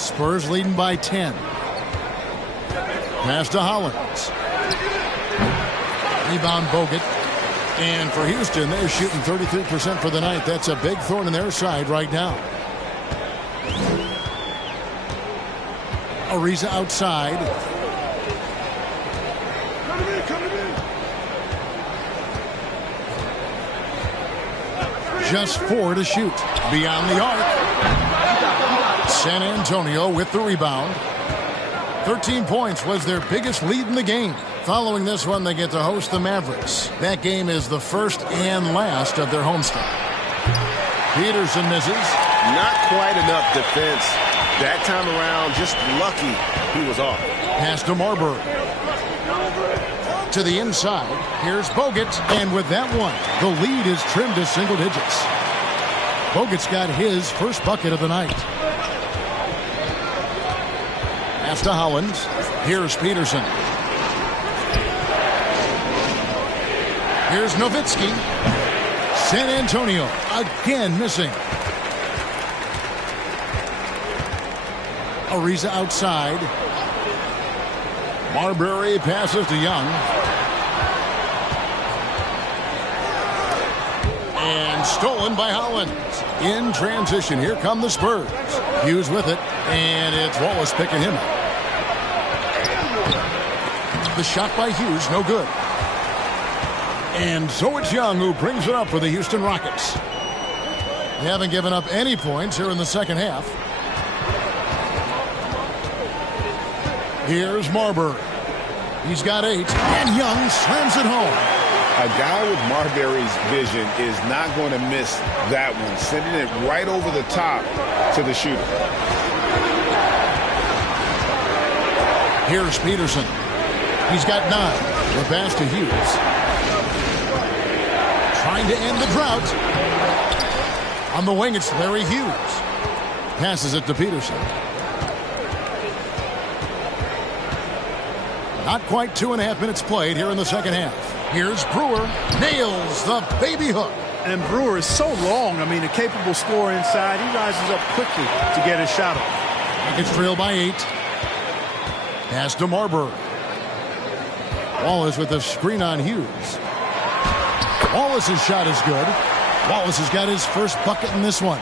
Spurs leading by 10. Pass to Hollins. Rebound Bogut. And for Houston, they're shooting 33% for the night. That's a big thorn in their side right now. Ariza outside. Just 4 to shoot. Beyond the arc. San Antonio with the rebound. 13 points was their biggest lead in the game. Following this one, they get to host the Mavericks. That game is the first and last of their homestand. Peterson misses. Not quite enough defense. That time around, just lucky he was off. Pass to Marbury. To the inside. Here's Bogut. And with that one, the lead is trimmed to single digits. Bogut's got his first bucket of the night. Pass to Hollins. Here's Peterson. Here's Nowitzki. San Antonio again missing. Ariza outside. Marbury passes to Young. And stolen by Hollins. In transition, here come the Spurs. Hughes with it, and it's Wallace picking him up. The shot by Hughes, no good. And so it's Young who brings it up for the Houston Rockets. They haven't given up any points here in the second half. Here's Marbury. He's got 8, and Young slams it home. A guy with Marbury's vision is not going to miss that one, sending it right over the top to the shooter. Here's Peterson. He's got 9. The pass to Hughes. Trying to end the drought. On the wing, it's Larry Hughes. Passes it to Peterson. Not quite 2.5 minutes played here in the second half. Here's Brewer. Nails the baby hook. And Brewer is so long. I mean, a capable scorer inside. He rises up quickly to get his shot off. Rockets trail by 8. Pass to Marbury. Wallace with a screen on Hughes. Wallace's shot is good. Wallace has got his first bucket in this one.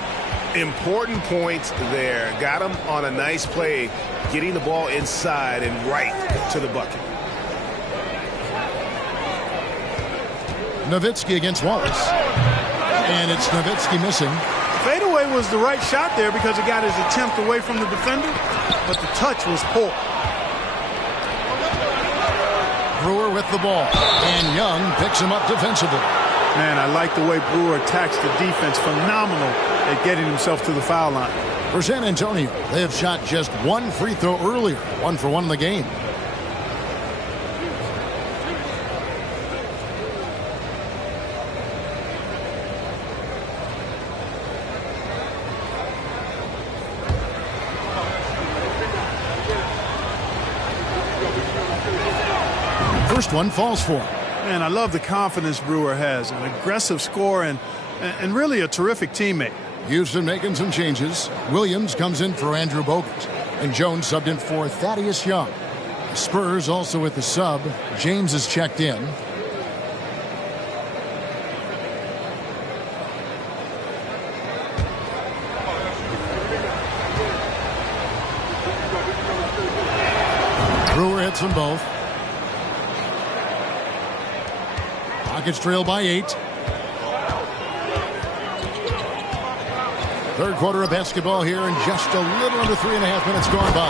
Important points there. Got him on a nice play, getting the ball inside and right to the bucket. Nowitzki against Wallace. And it's Nowitzki missing. Fadeaway was the right shot there because it got his attempt away from the defender, but the touch was poor. Brewer with the ball. And Young picks him up defensively. Man, I like the way Brewer attacks the defense. Phenomenal at getting himself to the foul line. For San Antonio, they have shot just 1 free throw earlier. 1 for 1 in the game. First one falls for him. Man, I love the confidence Brewer has. An aggressive scorer and really a terrific teammate. Houston making some changes. Williams comes in for Andrew Bogut. And Jones subbed in for Thaddeus Young. The Spurs also with the sub. James is checked in. Brewer hits them both. Rockets trail by 8. Third quarter of basketball here, and just a little under 3.5 minutes gone by.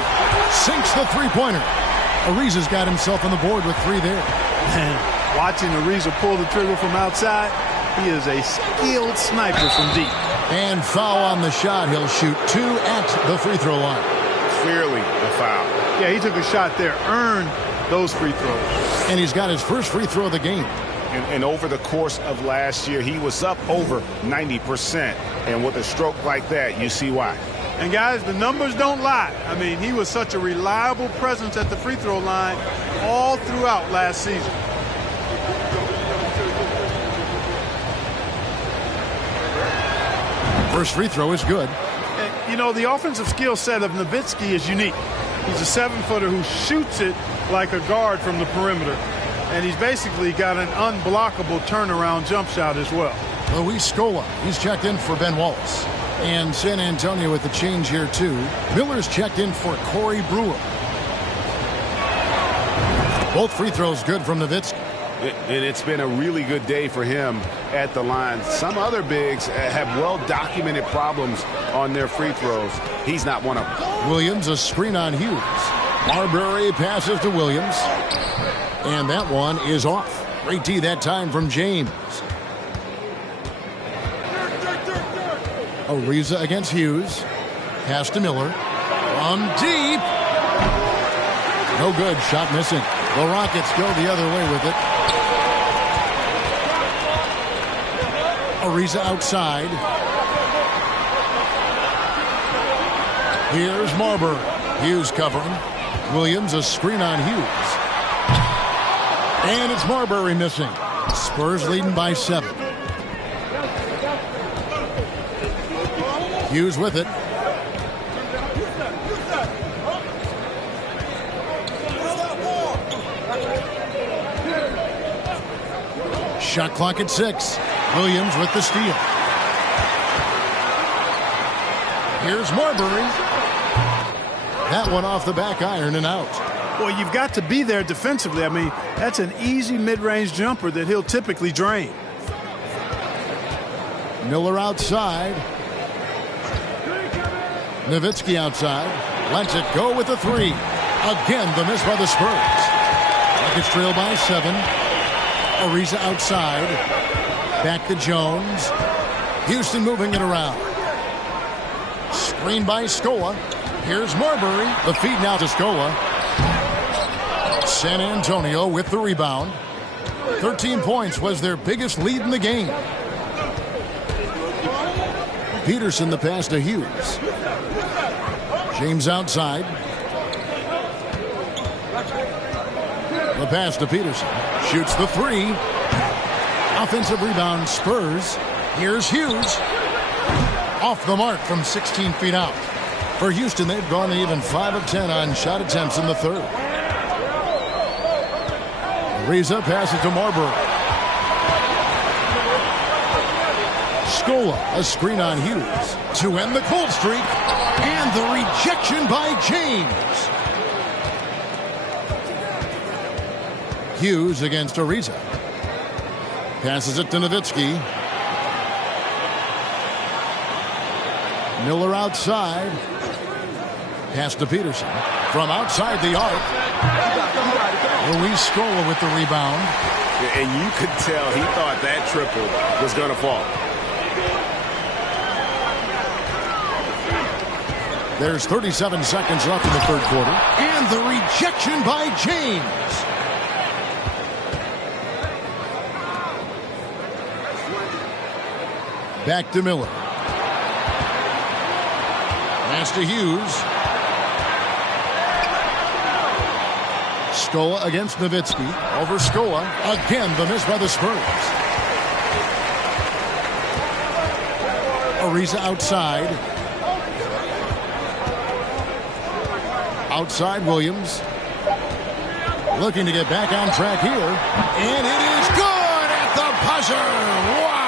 Sinks the three-pointer. Ariza's got himself on the board with 3 there. Man, watching Ariza pull the trigger from outside, he is a skilled sniper from deep. And foul on the shot. He'll shoot 2 at the free throw line. Clearly a foul. Yeah, he took a shot there, earned those free throws. And he's got his first free throw of the game. And over the course of last year, he was up over 90%. And with a stroke like that, you see why. And guys, the numbers don't lie. I mean, he was such a reliable presence at the free throw line all throughout last season. First free throw is good. you know, the offensive skill set of Nowitzki is unique. He's a 7-footer who shoots it like a guard from the perimeter. And he's basically got an unblockable turnaround jump shot as well. Luis Scola, he's checked in for Ben Wallace. And San Antonio with the change here, too. Miller's checked in for Corey Brewer. Both free throws good from Nowitzki. And it's been a really good day for him at the line. Some other bigs have well-documented problems on their free throws. He's not one of them. Williams, a screen on Hughes. Marbury passes to Williams. And that one is off. Great D that time from James. Ariza against Hughes. Pass to Miller. From deep. No good. Shot missing. The Rockets go the other way with it. Ariza outside. Here's Marbury. Hughes covering. Williams, a screen on Hughes. And it's Marbury missing. Spurs leading by 7. Hughes with it. Shot clock at 6. Williams with the steal. Here's Marbury. That one off the back iron and out. Well, you've got to be there defensively. I mean, that's an easy mid-range jumper that he'll typically drain. Miller outside. Nowitzki outside. Lets it go with the 3. Again, the miss by the Spurs. Rockets trail by 7. Ariza outside. Back to Jones. Houston moving it around. Screen by Scola. Here's Marbury. The feed now to Scola. San Antonio with the rebound. 13 points was their biggest lead in the game. Peterson the pass to Hughes. James outside. The pass to Peterson. Shoots the 3. Offensive rebound Spurs. Here's Hughes. Off the mark from 16 feet out. For Houston, they've gone even 5 of 10 on shot attempts in the third. Ariza passes to Marbury. Scola, a screen on Hughes to end the cold streak. And the rejection by James. Hughes against Ariza. Passes it to Nowitzki. Miller outside. Pass to Peterson. From outside the arc. Luis Scola with the rebound. And you could tell he thought that triple was going to fall. There's 37 seconds left in the third quarter. And the rejection by James. Back to Miller. Pass to Hughes. Scola against Nowitzki. Over Scola. Again, the miss by the Spurs. Ariza outside. Outside Williams. Looking to get back on track here. And it is good at the buzzer. Wow!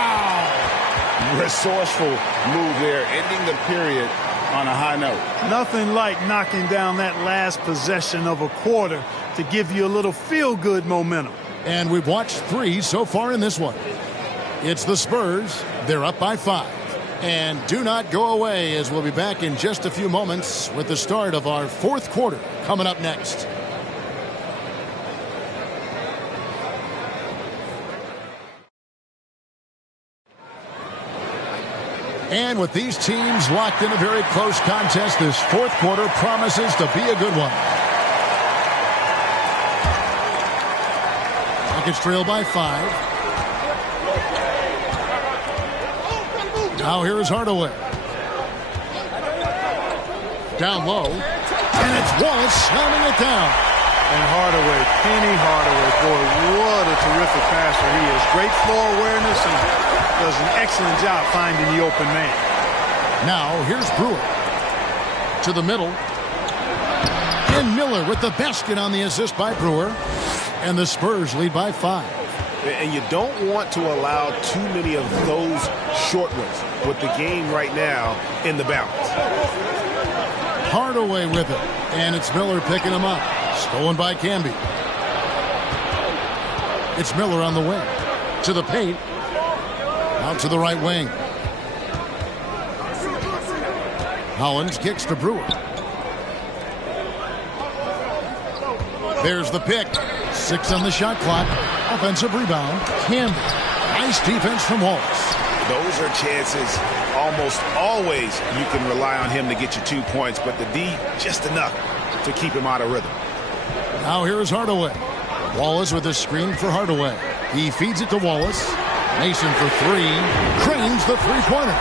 Resourceful move there, ending the period on a high note. Nothing like knocking down that last possession of a quarter to give you a little feel-good momentum. And we've watched 3 so far in this one. It's the Spurs. They're up by 5. And do not go away, as we'll be back in just a few moments with the start of our fourth quarter coming up next. And with these teams locked in a very close contest, this fourth quarter promises to be a good one. Rockets trail by 5. Now here is Hardaway. Down low. And it's Wallace slamming it down. And Hardaway, Penny Hardaway, boy, what a terrific passer he is. Great floor awareness and does an excellent job finding the open man. Now here's Brewer. To the middle. And Miller with the basket on the assist by Brewer. And the Spurs lead by 5. And you don't want to allow too many of those short ones with the game right now in the balance. Hardaway with it. And it's Miller picking him up. Stolen by Camby. It's Miller on the wing. To the paint. Out to the right wing. Hollins kicks to Brewer. There's the pick. 6 on the shot clock. Offensive rebound. Camby. Nice defense from Wallace. Those are chances almost always you can rely on him to get you 2 points, but the D just enough to keep him out of rhythm. Now here's Hardaway. Wallace with a screen for Hardaway. He feeds it to Wallace. Mason for 3. Cranes the three-pointer.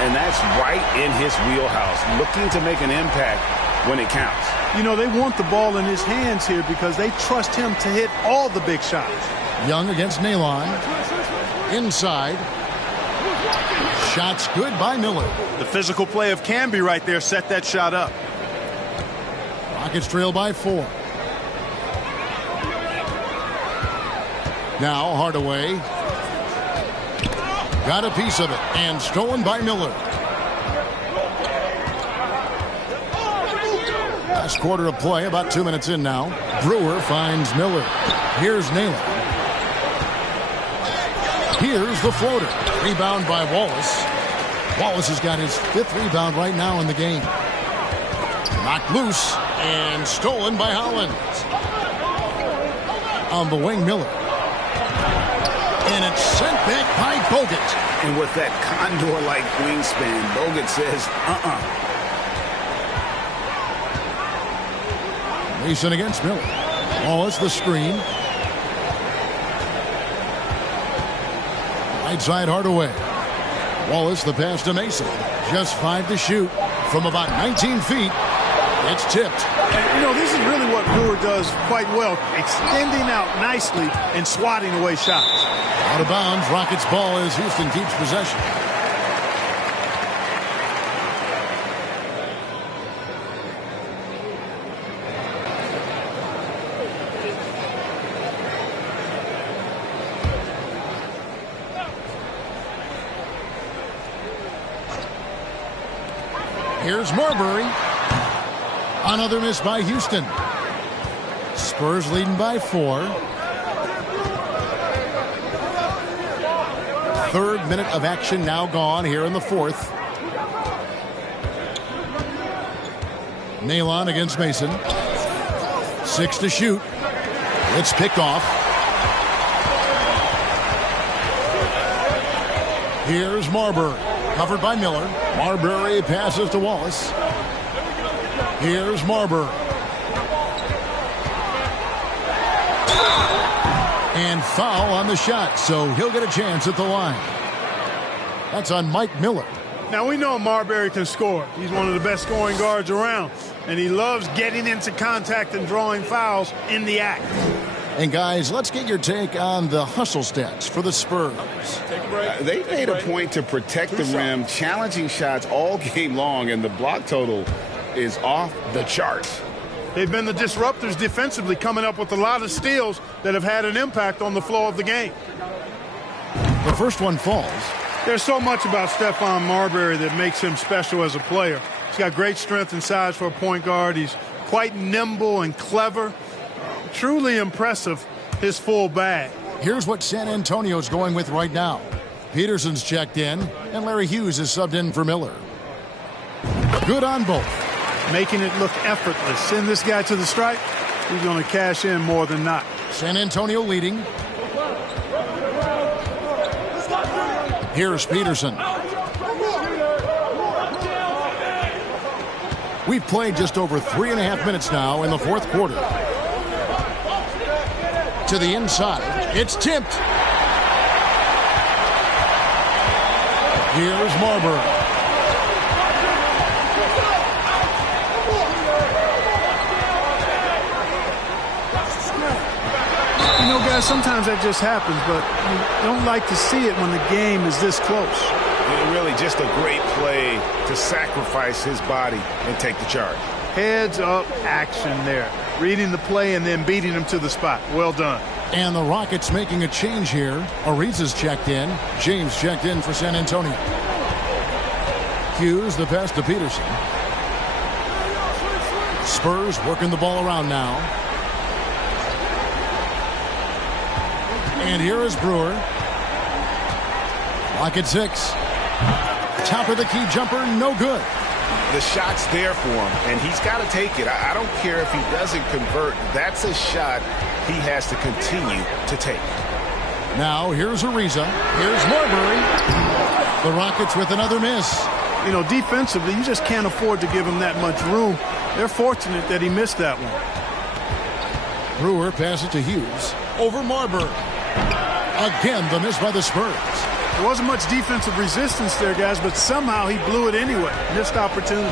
And that's right in his wheelhouse, looking to make an impact when it counts. You know, they want the ball in his hands here because they trust him to hit all the big shots. Young against Nalon. Inside. Shots good by Miller. The physical play of Camby right there set that shot up. Rockets trail by 4. Now Hardaway. Got a piece of it and stolen by Miller. Last quarter of play, about 2 minutes in now. Brewer finds Miller. Here's Naylor. Here's the floater. Rebound by Wallace. Wallace has got his 5th rebound right now in the game. Knocked loose and stolen by Hollins. On the wing, Miller. And it's sent back by Bogut. And with that condor-like wingspan, Bogut says, Mason against Miller. Wallace the screen. Right side Hardaway. Wallace the pass to Mason. Just 5 to shoot from about 19 feet. It's tipped. And, you know, this is really what Brewer does quite well, extending out nicely and swatting away shots. Out of bounds, Rockets ball as Houston keeps possession. Here's Marbury. Another miss by Houston. Spurs leading by 4. 3rd minute of action now gone here in the 4th. Nalon against Mason. 6 to shoot. It's picked off. Here's Marbury. Covered by Miller. Marbury passes to Wallace. Here's Marbury. And foul on the shot, so he'll get a chance at the line. That's on Mike Miller. Now, we know Marbury can score. He's one of the best scoring guards around, and he loves getting into contact and drawing fouls in the act. And, guys, let's get your take on the hustle stats for the Spurs. They made a point to protect the rim, challenging shots all game long, and the block total is off the charts. They've been the disruptors defensively, coming up with a lot of steals that have had an impact on the flow of the game. The first one falls. There's so much about Stephon Marbury that makes him special as a player. He's got great strength and size for a point guard. He's quite nimble and clever. Truly impressive, his full bag. Here's what San Antonio's going with right now. Peterson's checked in, and Larry Hughes is subbed in for Miller. Good on both. Making it look effortless. Send this guy to the stripe, he's going to cash in more than not. San Antonio leading. Here's Peterson. We've played just over 3.5 minutes now in the 4th quarter. To the inside. It's tipped. Here's Marbury. You know, guys, sometimes that just happens, but you don't like to see it when the game is this close. And really just a great play to sacrifice his body and take the charge. Heads up action there. Reading the play and then beating him to the spot. Well done. And the Rockets making a change here. Ariza's checked in. James checked in for San Antonio. Hughes the pass to Peterson. Spurs working the ball around now. And here is Brewer. Lock at 6. Top of the key jumper, no good. The shot's there for him, and he's got to take it. I don't care if he doesn't convert. That's a shot he has to continue to take. Now here's Ariza. Here's Marbury. The Rockets with another miss. You know, defensively, you just can't afford to give him that much room. They're fortunate that he missed that one. Brewer passes to Hughes. Over Marbury. Again, the miss by the Spurs. There wasn't much defensive resistance there, guys, but somehow he blew it anyway. Missed opportunity.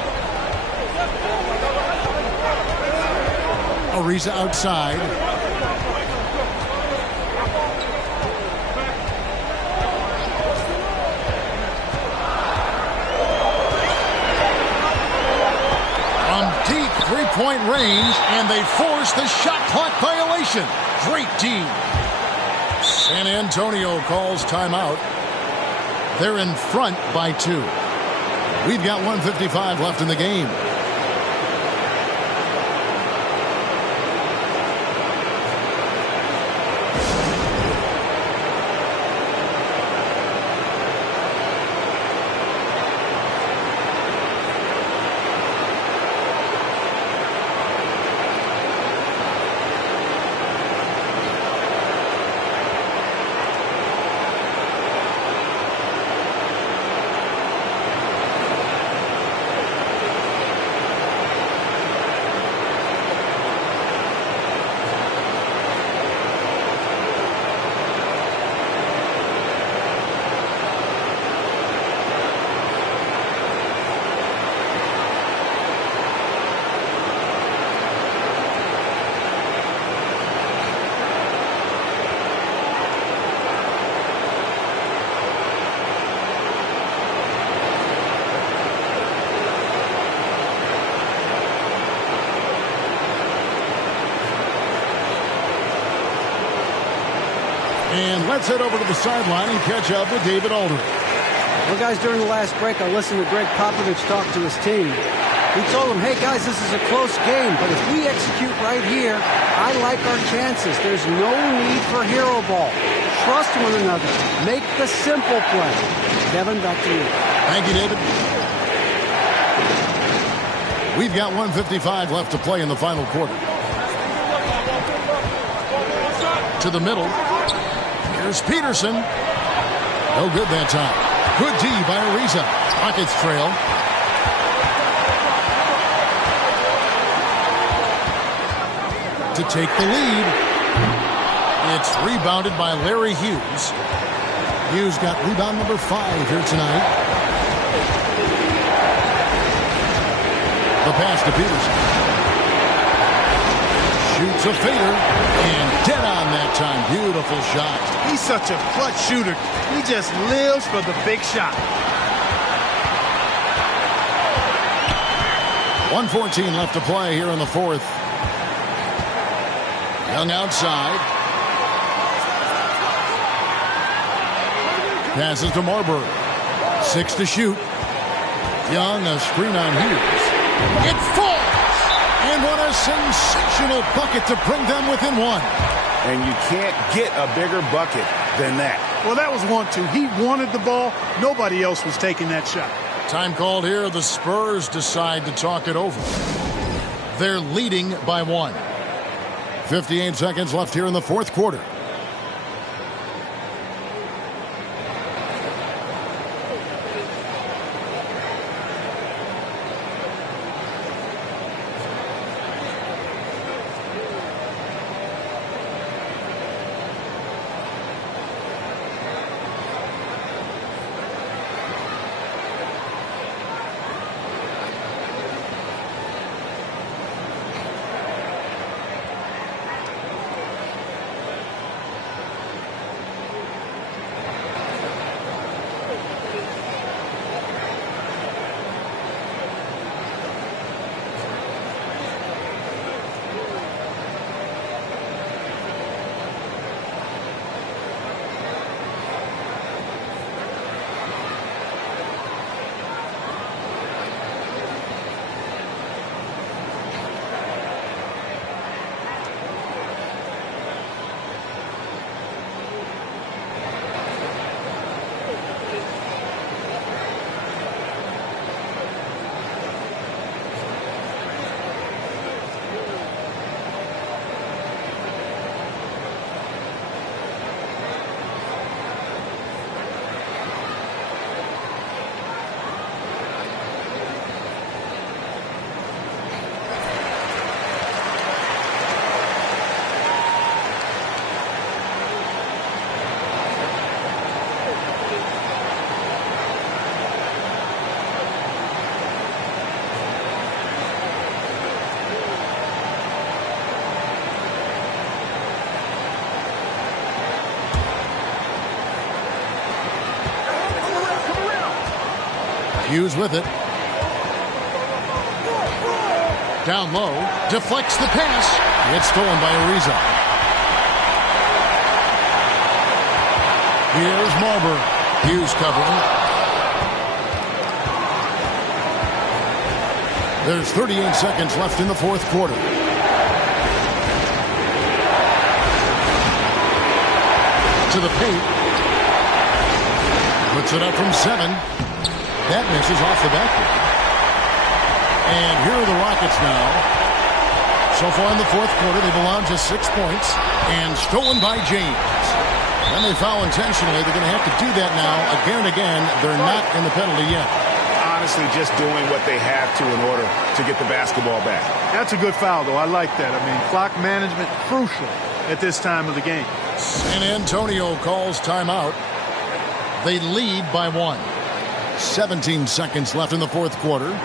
Ariza outside. From deep three-point range, and they force the shot clock violation. Great D. San Antonio calls timeout. They're in front by 2. We've got 1:55 left in the game. And let's head over to the sideline and catch up with David Aldridge. Well, guys, during the last break, I listened to Greg Popovich talk to his team. He told them, hey, guys, this is a close game, but if we execute right here, I like our chances. There's no need for hero ball. Trust one another. Make the simple play. Kevin, back to you. Thank you, David. We've got 1:55 left to play in the final quarter. To the middle. Here's Peterson. No good that time. Good D by Ariza. Rockets trail. To take the lead. It's rebounded by Larry Hughes. Hughes got rebound number 5 here tonight. The pass to Peterson. Shoots a fader. And dead on that time. Beautiful shot. He's such a clutch shooter. He just lives for the big shot. 1:14 left to play here in the fourth. Young outside. Passes to Marbury. 6 to shoot. Young, a screen on Hughes. It falls! And what a sensational bucket to bring them within 1. And you can't get a bigger bucket than that. Well, that was 1-2. He wanted the ball. Nobody else was taking that shot. Time called here. The Spurs decide to talk it over. They're leading by 1. 58 seconds left here in the fourth quarter. Hughes with it. Down low. Deflects the pass. It's stolen by Ariza. Here's Marbury. Hughes covering. There's 38 seconds left in the fourth quarter. To the paint. Puts it up from 7. That misses off the backboard. And here are the Rockets now. So far in the fourth quarter, they've allowed just 6 points. And stolen by James. When they foul intentionally, they're going to have to do that now again and again. They're not in the penalty yet. Honestly, just doing what they have to in order to get the basketball back. That's a good foul, though. I like that. I mean, clock management crucial at this time of the game. San Antonio calls timeout. They lead by 1. 17 seconds left in the fourth quarter.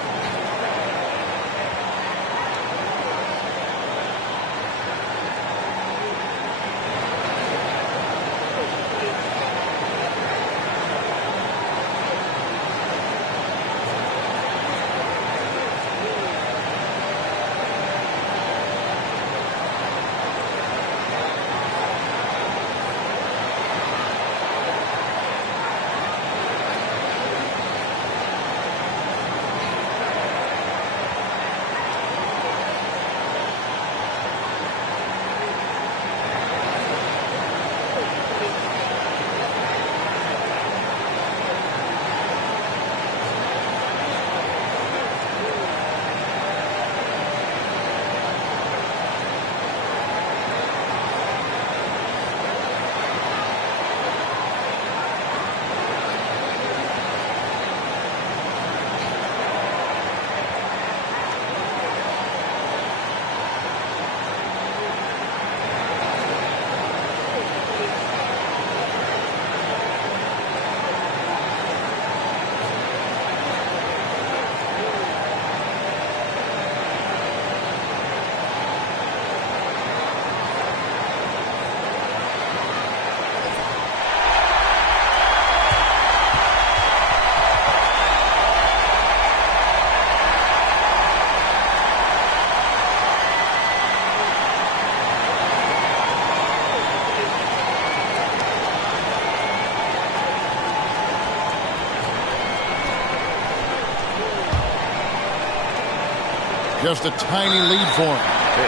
Just a tiny lead for him.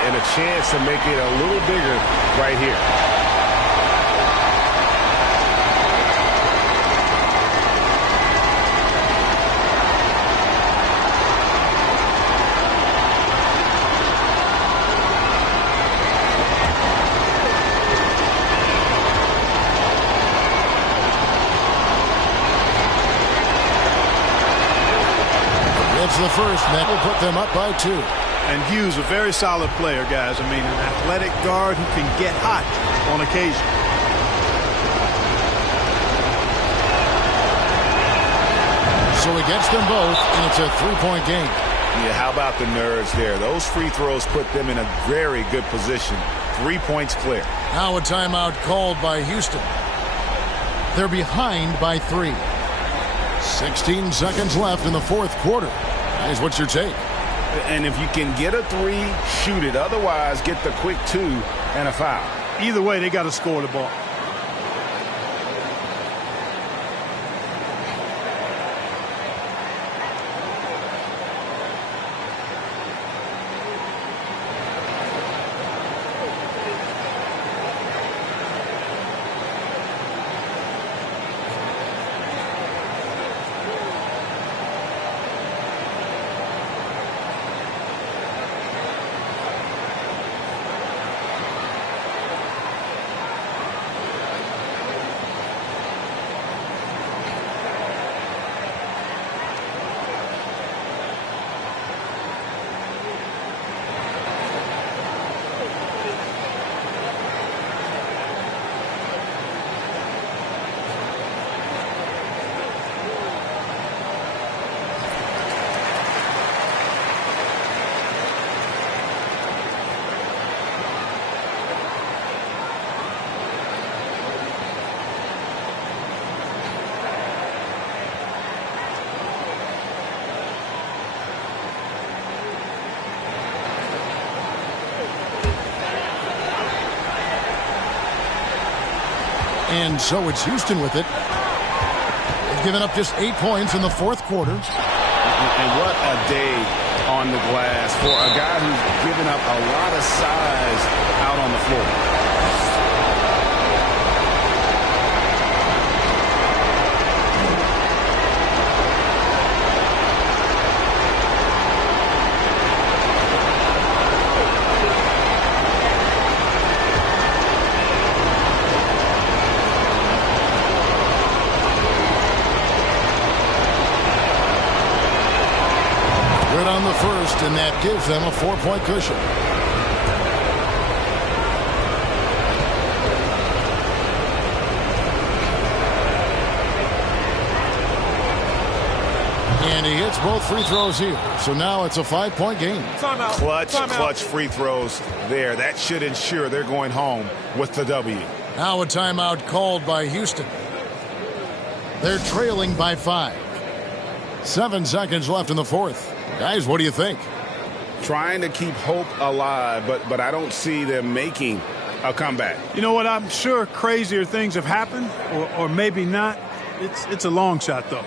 And a chance to make it a little bigger right here. It's the first, and that will put them up by 2. And Hughes, a very solid player, guys. I mean, an athletic guard who can get hot on occasion. So he gets them both, and it's a 3-point game. Yeah, how about the nerves there? Those free throws put them in a very good position. 3 points clear. Now a timeout called by Houston. They're behind by 3. 16 seconds left in the fourth quarter. Guys, what's your take? And if you can get a 3, shoot it. Otherwise, get the quick 2 and a foul. Either way, they got to score the ball. And so it's Houston with it. They've given up just 8 points in the fourth quarter. And what a day on the glass for a guy who's given up a lot of size out on the floor. On the first, and that gives them a 4-point cushion. And he hits both free throws here. So now it's a 5-point game. Clutch free throws there. That should ensure they're going home with the W. Now a timeout called by Houston. They're trailing by 5. 7 seconds left in the fourth. Guys, what do you think? Trying to keep hope alive, but I don't see them making a comeback. You know what? I'm sure crazier things have happened, or maybe not. It's a long shot, though.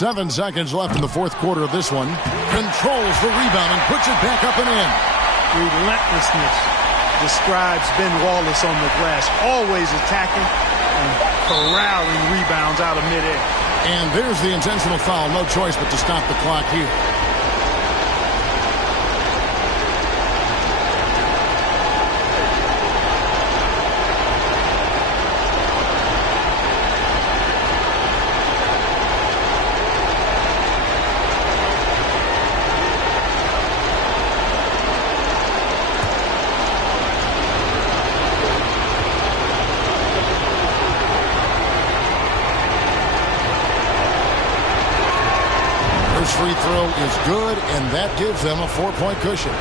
Seven seconds left in the fourth quarter of this one. Controls the rebound and puts it back up and in. Relentlessness describes Ben Wallace on the glass. Always attacking and corralling rebounds out of midair. And there's the intentional foul. No choice but to stop the clock here. Free throw is good, and that gives them a 4-point cushion.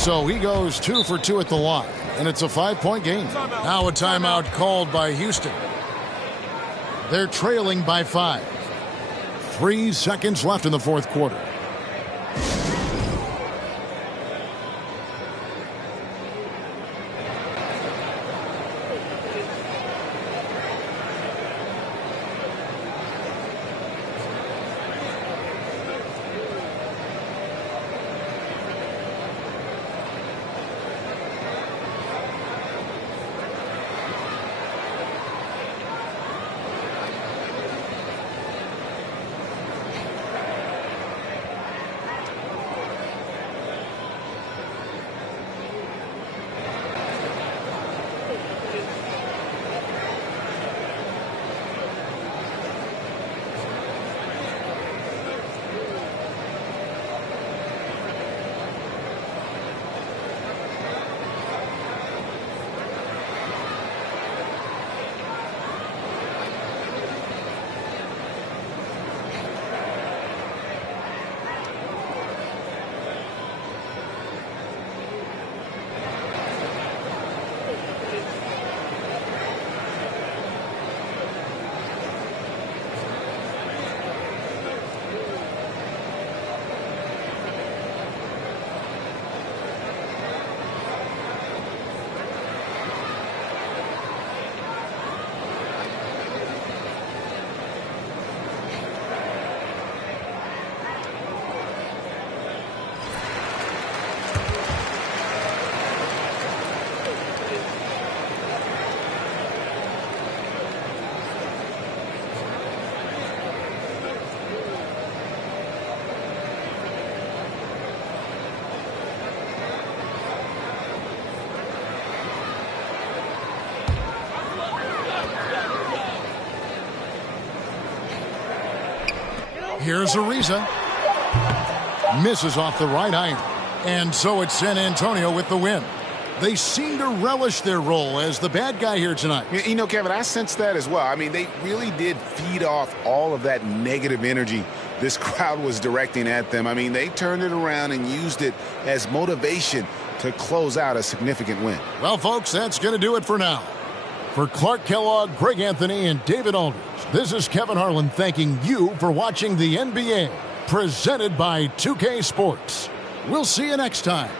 So he goes 2 for 2 at the line, and it's a 5-point game. Now a timeout called by Houston. They're trailing by 5. 3 seconds left in the fourth quarter. Here's Ariza. Misses off the right iron. And so it's San Antonio with the win. They seem to relish their role as the bad guy here tonight. You know, Kevin, I sense that as well. I mean, they really did feed off all of that negative energy this crowd was directing at them. I mean, they turned it around and used it as motivation to close out a significant win. Well, folks, that's going to do it for now. For Clark Kellogg, Greg Anthony, and David Aldridge, this is Kevin Harlan thanking you for watching the NBA, presented by 2K Sports. We'll see you next time.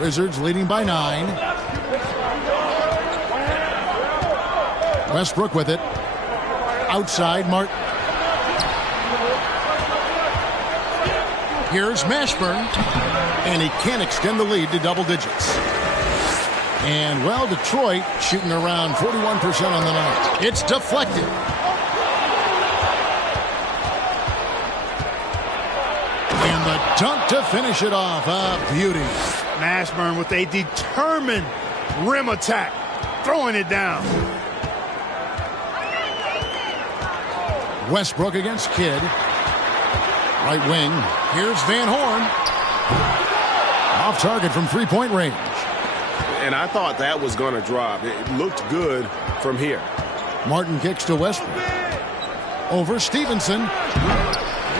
Wizards leading by 9. Westbrook with it. Outside, Martin. Here's Mashburn. And he can't extend the lead to double digits. And, well, Detroit shooting around 41% on the night. It's deflected. And the dunk to finish it off. A beauty. Mashburn with a determined rim attack. Throwing it down. Westbrook against Kidd. Right wing. Here's Van Horn. Off target from three-point range. And I thought that was going to drop. It looked good from here. Martin kicks to Westbrook. Over Stevenson.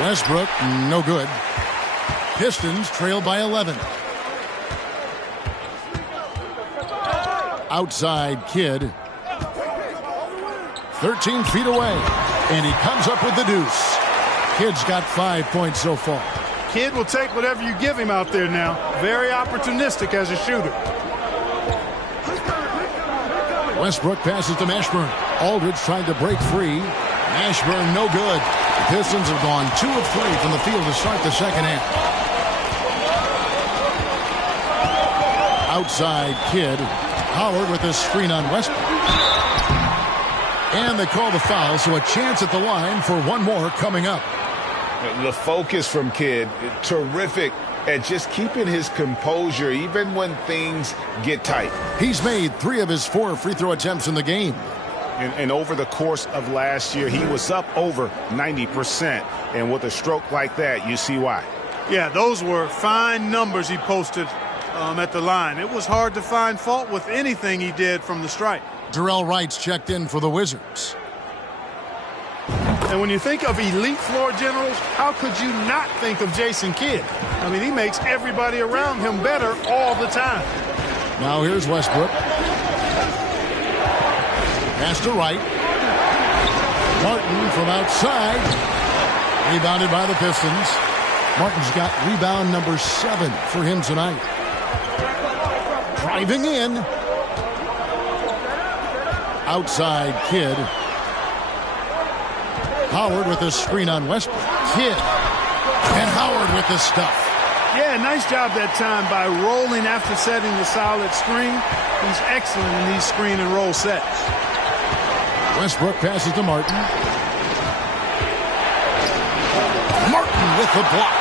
Westbrook, no good. Pistons trail by 11. Outside Kidd. 13 feet away. And he comes up with the deuce. Kidd's got 5 points so far. Kidd will take whatever you give him out there now. Very opportunistic as a shooter. Westbrook passes to Mashburn. Aldridge trying to break free. Mashburn no good. The Pistons have gone 2 of 3 from the field to start the second half. Outside Kidd. Howard with a screen on Westbrook. And they call the foul, so a chance at the line for one more coming up. The focus from Kidd, terrific at just keeping his composure even when things get tight. He's made 3 of his 4 free throw attempts in the game. And over the course of last year, he was up over 90%. And with a stroke like that, you see why. Yeah, those were fine numbers he posted at the line. It was hard to find fault with anything he did from the stripe. Jarrell Wright's checked in for the Wizards. And when you think of elite floor generals, how could you not think of Jason Kidd? I mean, he makes everybody around him better all the time. Now here's Westbrook. Pass to Wright. Martin from outside. Rebounded by the Pistons. Martin's got rebound number 7 for him tonight. Driving in. Outside Kidd. Howard with a screen on Westbrook. Kidd. And Howard with the stuff. Yeah, nice job that time by rolling after setting the solid screen. He's excellent in these screen and roll sets. Westbrook passes to Martin. Martin with the block.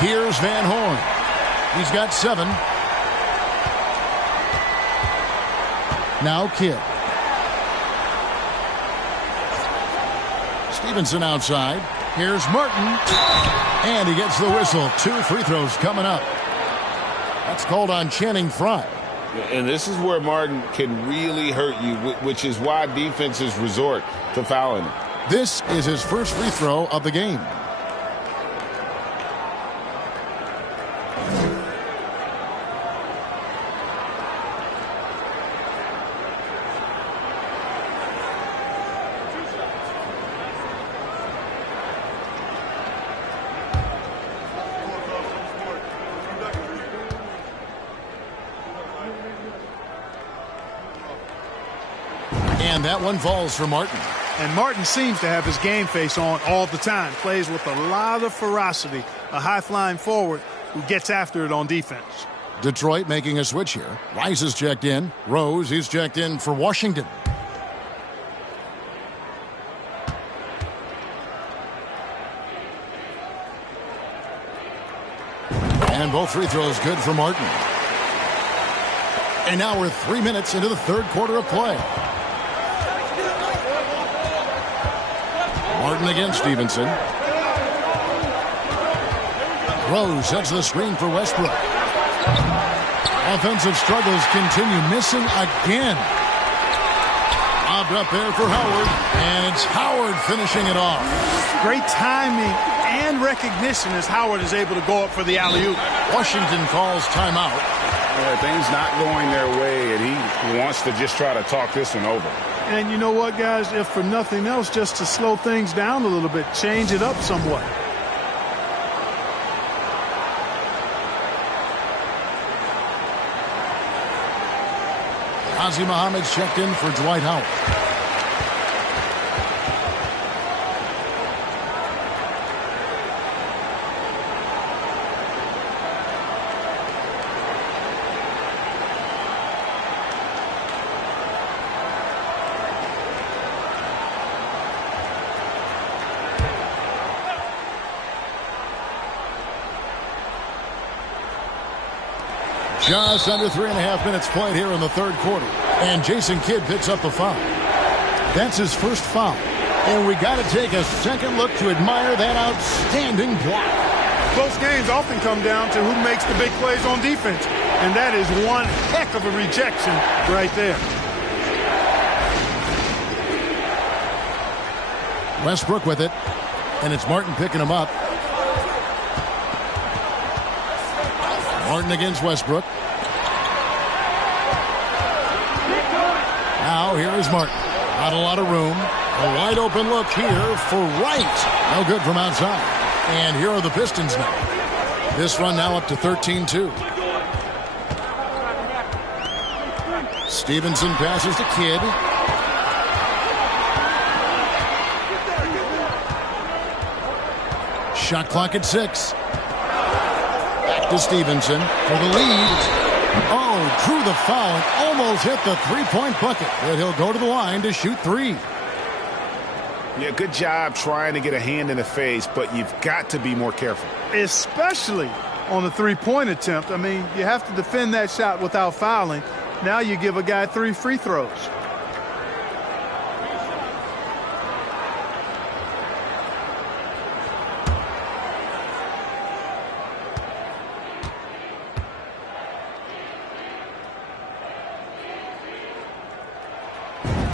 Here's Van Horn. He's got 7. Now Kidd. Stevenson outside. Here's Martin. And he gets the whistle. 2 free throws coming up. That's called on Channing Frye. And this is where Martin can really hurt you, which is why defenses resort to fouling him. This is his first free throw of the game. And that one falls for Martin. And Martin seems to have his game face on all the time. Plays with a lot of ferocity. A high-flying forward who gets after it on defense. Detroit making a switch here. Rice is checked in. Rose is checked in for Washington. And both free throws good for Martin. And now we're 3 minutes into the third quarter of play. Martin against Stevenson. Rose sets the screen for Westbrook. Offensive struggles continue. Missing again. Lobbed up there for Howard. And it's Howard finishing it off. Great timing and recognition as Howard is able to go up for the alley-oop. Washington calls timeout. Things not going their way, and he wants to just try to talk this one over. And you know what, guys? If for nothing else, just to slow things down a little bit, change it up somewhat. Nazr Mohammad's checked in for Dwight Howard. Just under 3.5 minutes played here in the third quarter. And Jason Kidd picks up the foul. That's his first foul. And we got to take a second look to admire that outstanding block. Close games often come down to who makes the big plays on defense. And that is one heck of a rejection right there. Westbrook with it. And it's Martin picking him up. Martin against Westbrook. Now here is Martin. Not a lot of room. A wide open look here for Wright. No good from outside. And here are the Pistons now. This run now up to 13-2. Stevenson passes to Kidd. Shot clock at 6. Back to Stevenson for the lead. Oh, drew the foul and almost hit the three-point bucket. But he'll go to the line to shoot 3. Yeah, good job trying to get a hand in the face, but you've got to be more careful. Especially on the three-point attempt. I mean, you have to defend that shot without fouling. Now you give a guy 3 free throws.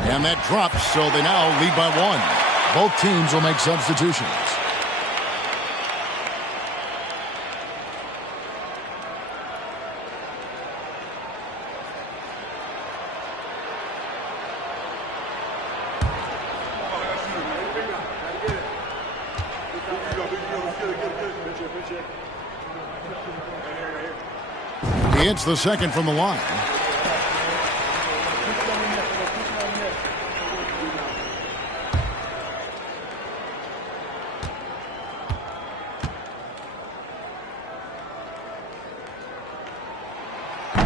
And that drops, so they now lead by 1. Both teams will make substitutions. He hits the second from the line.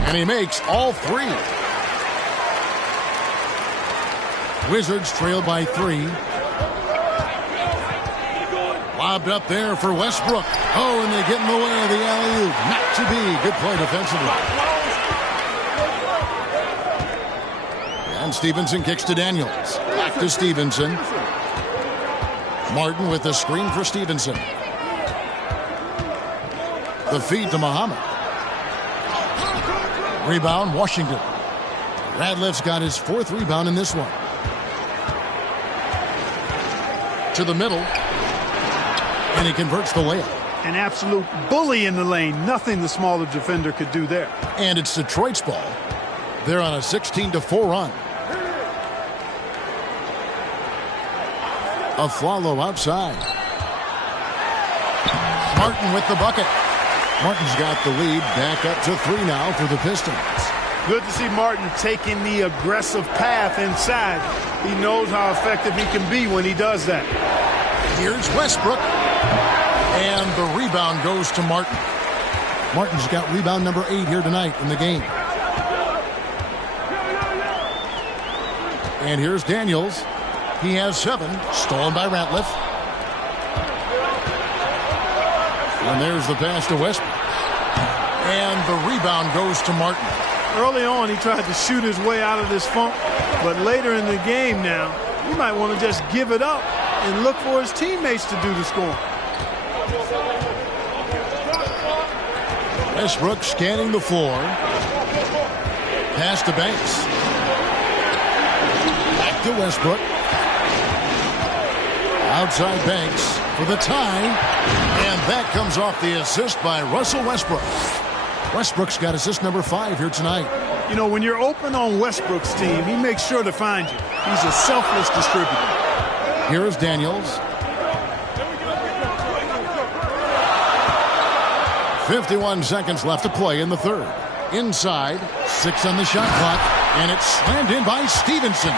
And he makes all 3. Wizards trail by 3. Lobbed up there for Westbrook. Oh, and they get in the way of the alley-oop. Not to be. Good play defensively. And Stevenson kicks to Daniels. Back to Stevenson. Martin with the screen for Stevenson. The feed to Muhammad. Rebound, Washington. Radliff's got his 4th rebound in this one. To the middle. And he converts the layup. An absolute bully in the lane. Nothing the smaller defender could do there. And it's Detroit's ball. They're on a 16-4 run. Afflalo outside. Martin with the bucket. Martin's got the lead back up to 3 now for the Pistons. Good to see Martin taking the aggressive path inside. He knows how effective he can be when he does that. Here's Westbrook. And the rebound goes to Martin. Martin's got rebound number 8 here tonight in the game. And here's Daniels. He has 7. Stolen by Ratliff. And there's the pass to Westbrook. And the rebound goes to Martin. Early on, he tried to shoot his way out of this funk. But later in the game now, he might want to just give it up and look for his teammates to do the scoring. Westbrook scanning the floor. Pass to Banks. Back to Westbrook. Outside Banks for the tie. And that comes off the assist by Russell Westbrook. Westbrook's got assist number 5 here tonight. You know, when you're open on Westbrook's team, he makes sure to find you. He's a selfless distributor. Here's Daniels. 51 seconds left to play in the third. Inside, 6 on the shot clock. And it's slammed in by Stevenson.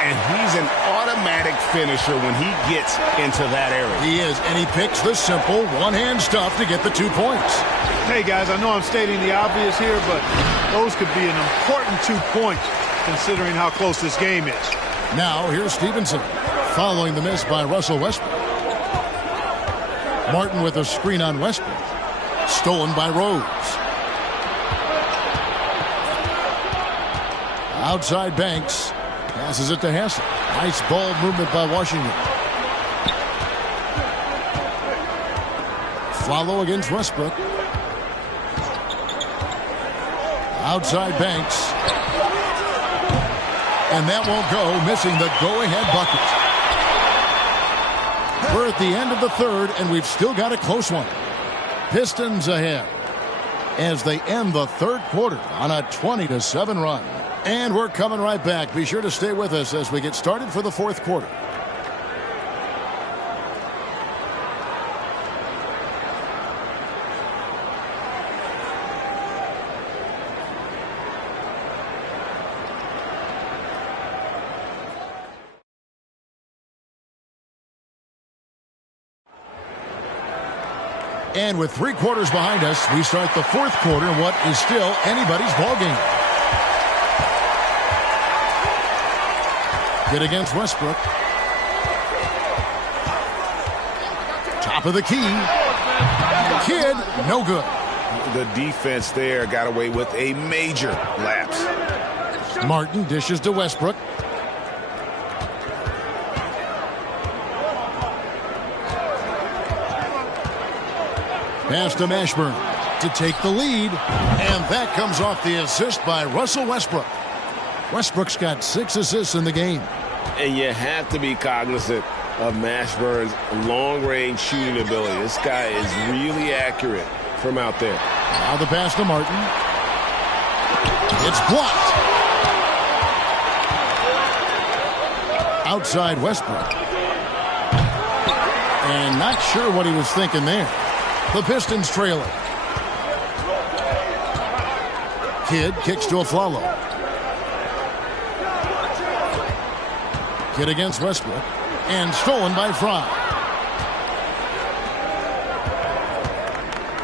And he's an automatic finisher when he gets into that area. He is, and he picks the simple one-hand stuff to get the 2 points. Hey, guys, I know I'm stating the obvious here, but those could be an important 2 points considering how close this game is. Now, here's Stevenson, following the miss by Russell Westbrook. Martin with a screen on Westbrook. Stolen by Rose. Outside Banks. Passes it to Hassel. Nice ball movement by Washington. Follow against Westbrook. Outside Banks. And that won't go, missing the go-ahead bucket. We're at the end of the third, and we've still got a close one. Pistons ahead as they end the third quarter on a 20-7 run. And we're coming right back. Be sure to stay with us as we get started for the fourth quarter. And with 3 quarters behind us, we start the fourth quarter in what is still anybody's ballgame. Good against Westbrook. Top of the key. Kidd, no good. The defense there got away with a major lapse. Martin dishes to Westbrook. Pass to Mashburn to take the lead. And that comes off the assist by Russell Westbrook. Westbrook's got 6 assists in the game. And you have to be cognizant of Mashburn's long-range shooting ability. This guy is really accurate from out there. Now the pass to Martin. It's blocked. Outside Westbrook. And not sure what he was thinking there. The Pistons trail it. Kidd kicks to Afflalo. Kidd against Westbrook. And stolen by Fry.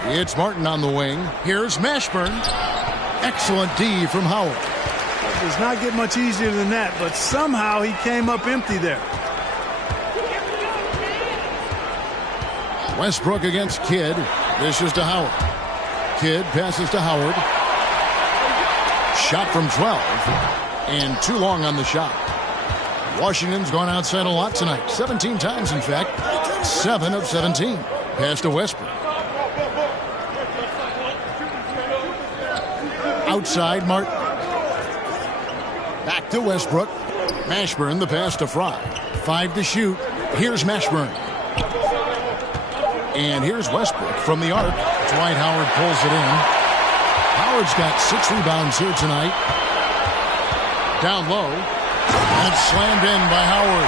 It's Martin on the wing. Here's Mashburn. Excellent D from Howard. It does not get much easier than that, but somehow he came up empty there. Westbrook against Kidd. Dishes to Howard. Kidd passes to Howard. Shot from 12. And too long on the shot. Washington's gone outside a lot tonight. 17 times, in fact. 7 of 17. Pass to Westbrook. Outside Martin. Back to Westbrook. Mashburn, the pass to Fry. 5 to shoot. Here's Mashburn. And here's Westbrook from the arc. Dwight Howard pulls it in. Howard's got 6 rebounds here tonight. Down low. And it's slammed in by Howard.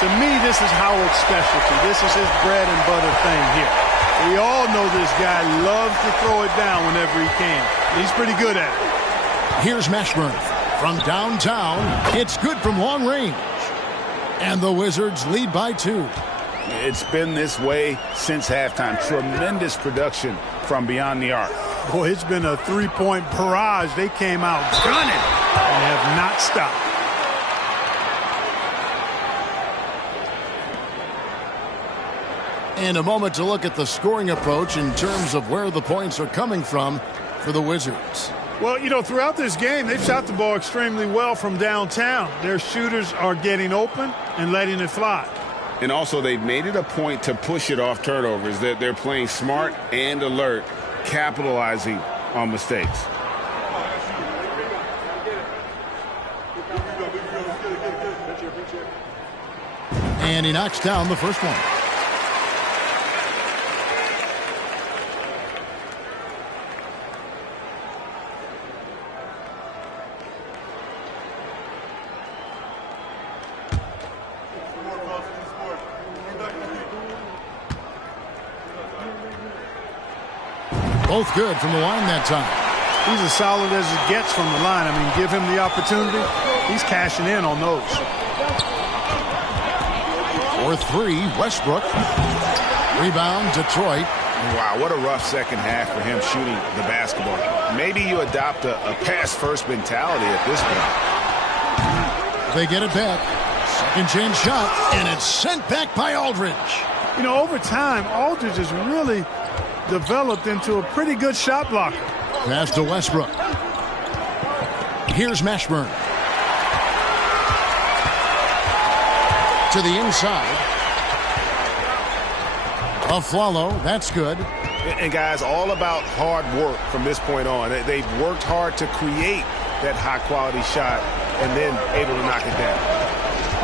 To me, this is Howard's specialty. This is his bread and butter thing here. We all know this guy loves to throw it down whenever he can. He's pretty good at it. Here's Mashburn from downtown. It's good from long range. And the Wizards lead by 2. It's been this way since halftime. Tremendous production from beyond the arc. Boy, it's been a 3-point barrage. They came out gunning and have not stopped. And a moment to look at the scoring approach in terms of where the points are coming from for the Wizards. Well, you know, throughout this game, they've shot the ball extremely well from downtown. Their shooters are getting open and letting it fly. And also, they've made it a point to push it off turnovers. They're playing smart and alert, capitalizing on mistakes. And he knocks down the first one. Both good from the line that time. He's as solid as it gets from the line. I mean, give him the opportunity. He's cashing in on those. For three, Westbrook. Rebound, Detroit. Wow, what a rough second half for him shooting the basketball. Maybe you adopt a pass-first mentality at this point. They get it back. Second chance shot, and it's sent back by Aldridge. You know, over time, Aldridge has really developed into a pretty good shot blocker. Pass to Westbrook. Here's Mashburn. To the inside. Afflalo, that's good. And guys, all about hard work from this point on. They've worked hard to create that high-quality shot and then able to knock it down.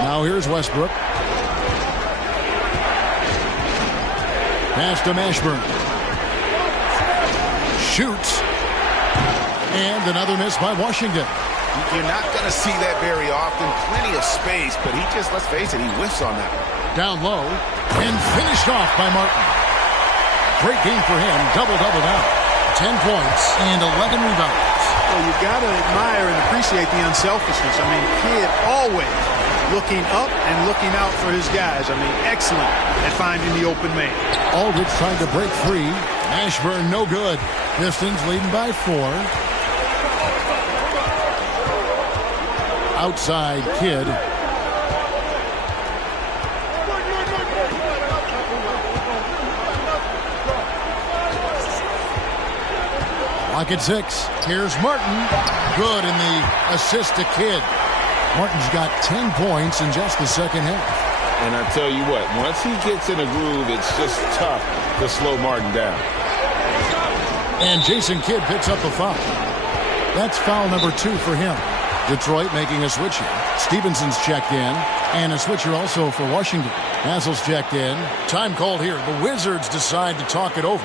Now here's Westbrook. Pass to Mashburn. Shoots. And another miss by Washington. You're not going to see that very often. Plenty of space, but he just, let's face it, he whiffs on that one. Down low. And finished off by Martin. Great game for him. Double-double now. 10 points and 11 rebounds. Well, you got to admire and appreciate the unselfishness. I mean, Kidd always looking up and looking out for his guys. I mean, excellent at finding the open man. Aldridge trying to break free. Mashburn no good. Pistons leading by 4. Outside Kidd. Lock at 6. Here's Martin. Good in the assist to Kidd. Martin's got 10 points in just the second half. And I tell you what, once he gets in a groove, it's just tough to slow Martin down. And Jason Kidd picks up a foul. That's foul number 2 for him. Detroit making a switch here. Stevenson's checked in. And a switcher also for Washington. Hassel's checked in. Time called here. The Wizards decide to talk it over.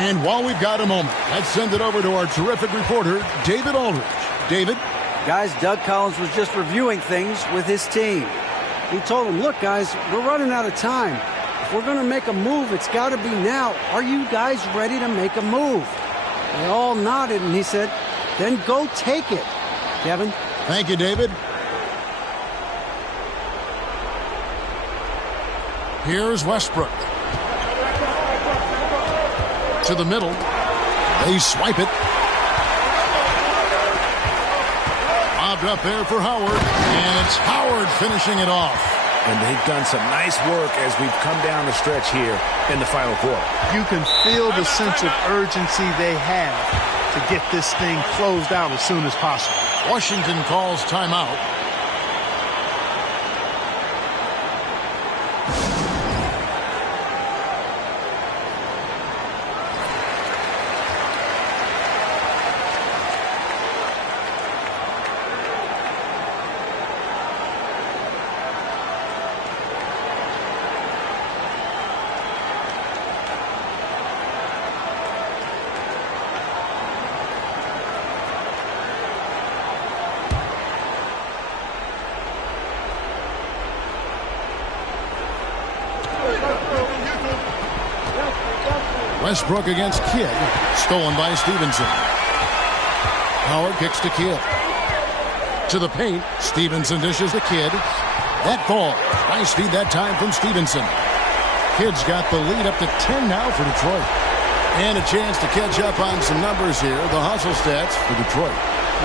And while we've got a moment, let's send it over to our terrific reporter, David Aldridge. David? Guys, Doug Collins was just reviewing things with his team. He told them, look, guys, we're running out of time. If we're going to make a move, it's got to be now. Are you guys ready to make a move? They all nodded, and he said, then go take it. Kevin? Thank you, David. Here's Westbrook. To the middle. They swipe it. Lobbed up there for Howard. And it's Howard finishing it off. And they've done some nice work as we've come down the stretch here in the final quarter. You can feel the sense of urgency they have to get this thing closed out as soon as possible. Washington calls timeout. Westbrook against Kidd. Stolen by Stevenson. Howard kicks to Kidd. To the paint. Stevenson dishes to Kidd. That ball. Nice feed that time from Stevenson. Kidd's got the lead up to 10 now for Detroit. And a chance to catch up on some numbers here. The hustle stats for Detroit.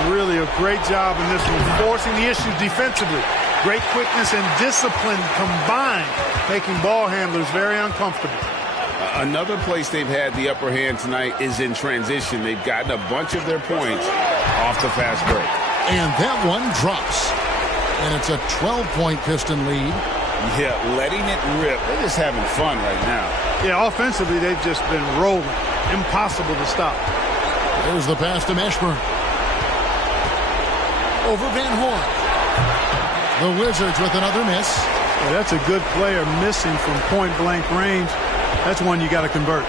Really a great job in this one. Forcing the issues defensively. Great quickness and discipline combined. Making ball handlers very uncomfortable. Another place they've had the upper hand tonight is in transition. They've gotten a bunch of their points off the fast break. And that one drops. And it's a 12-point Piston lead. Yeah, letting it rip. They're just having fun right now. Yeah, offensively, they've just been rolling. Impossible to stop. There's the pass to Mashburn. Over Van Horn. The Wizards with another miss. Yeah, that's a good player missing from point-blank range. That's one you got to convert.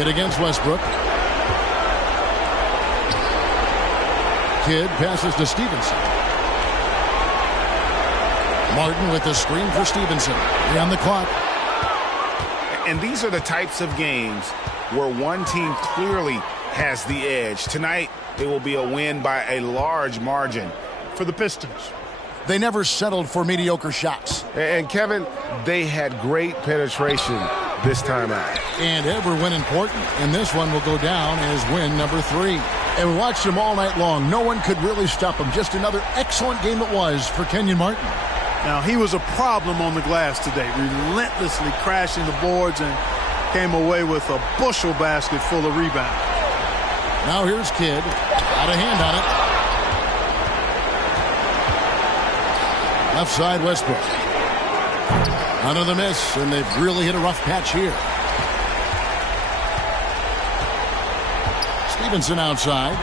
Kidd against Westbrook. Kidd passes to Stevenson. Martin with the screen for Stevenson. On the clock. And these are the types of games where one team clearly has the edge. Tonight, it will be a win by a large margin for the Pistons. They never settled for mediocre shots. And Kevin, they had great penetration this time out. And ever when important, and this one will go down as win number 3. And we watched them all night long. No one could really stop them. Just another excellent game it was for Kenyon Martin. Now, he was a problem on the glass today, relentlessly crashing the boards and came away with a bushel basket full of rebounds. Now here's Kidd. Out of hand on it. Left side, Westbrook. Another miss, and they've really hit a rough patch here. Stevenson outside.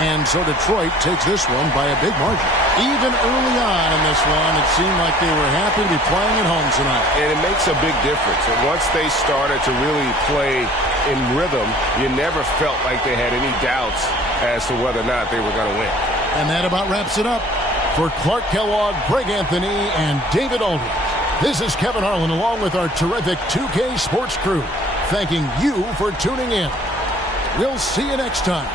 And so Detroit takes this one by a big margin. Even early on in this one, it seemed like they were happy to be playing at home tonight. And it makes a big difference. And once they started to really play in rhythm, you never felt like they had any doubts as to whether or not they were going to win. And that about wraps it up. For Clark Kellogg, Greg Anthony, and David Aldridge, this is Kevin Harlan along with our terrific 2K Sports crew, thanking you for tuning in. We'll see you next time.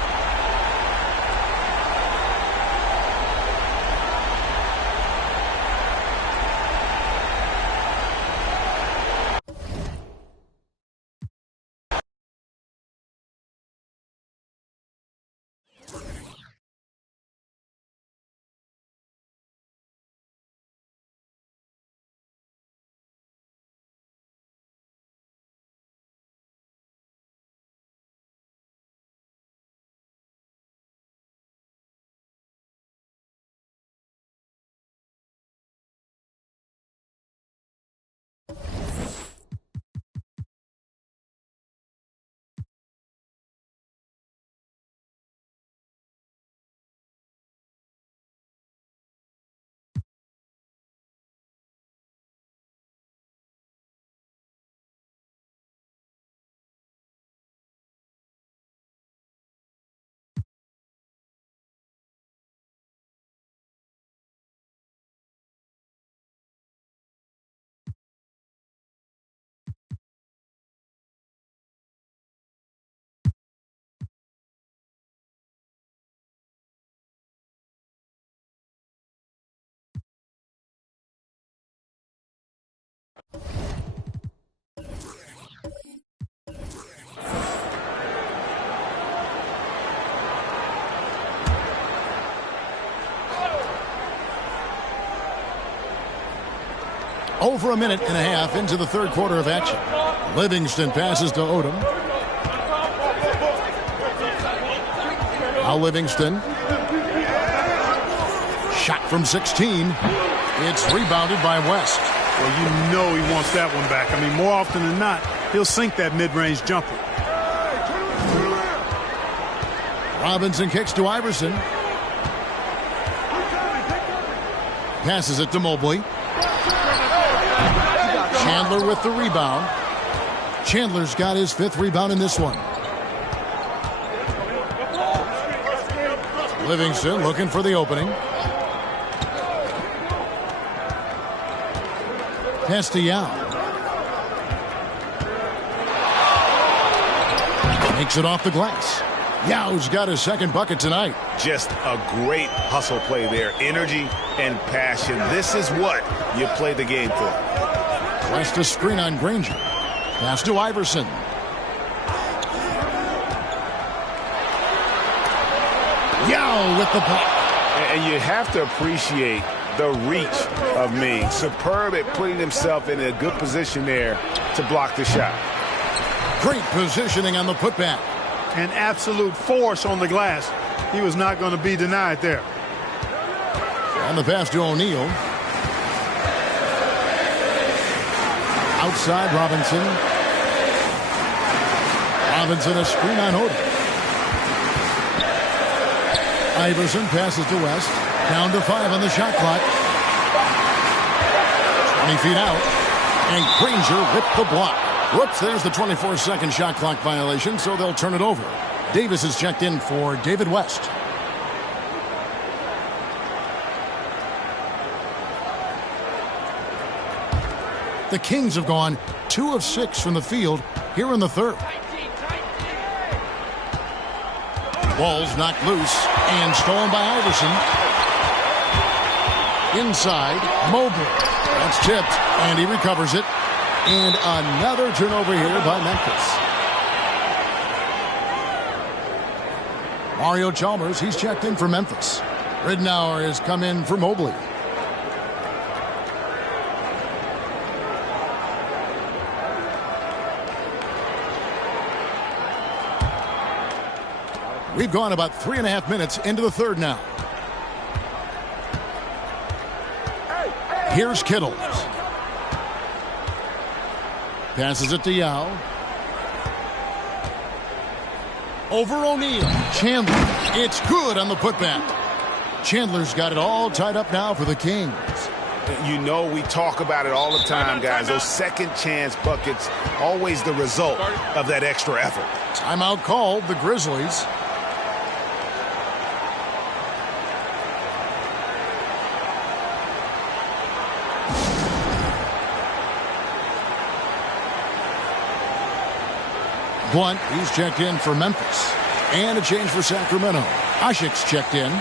Over a minute and a half into the third quarter of action. Livingston passes to Odom. Now Livingston. Shot from 16. It's rebounded by West. Well, you know he wants that one back. I mean, more often than not, he'll sink that mid-range jumper. Robinson kicks to Iverson. Passes it to Mobley. Chandler with the rebound. Chandler's got his 5th rebound in this one. Livingston looking for the opening. Pass to Yao. Makes it off the glass. Yao's got his 2nd bucket tonight. Just a great hustle play there. Energy and passion. This is what you play the game for. West a screen on Granger. Pass to Iverson. Yao with the block. And you have to appreciate the reach of Ming. Superb at putting himself in a good position there to block the shot. Great positioning on the putback. And absolute force on the glass. He was not going to be denied there. And the pass to O'Neal. Outside Robinson. Robinson a screen on Odom. Iverson passes to West. Down to 5 on the shot clock. 20 feet out. And Granger with the block. Whoops, there's the 24-second shot clock violation, so they'll turn it over. Davis is checked in for David West. The Kings have gone 2 of 6 from the field here in the third. Ball's knocked loose and stolen by Iverson. Inside, Mobley. That's tipped, and he recovers it. And another turnover here by Memphis. Mario Chalmers, he's checked in for Memphis. Ridnour has come in for Mobley. We've gone about 3.5 minutes into the third now. Here's Kittle. Passes it to Yao. Over O'Neal. Chandler. It's good on the putback. Chandler's got it all tied up now for the Kings. You know, we talk about it all the time, guys. Those second chance buckets, always the result of that extra effort. Timeout called, the Grizzlies. Blunt, he's checked in for Memphis. And a change for Sacramento. Asik's checked in.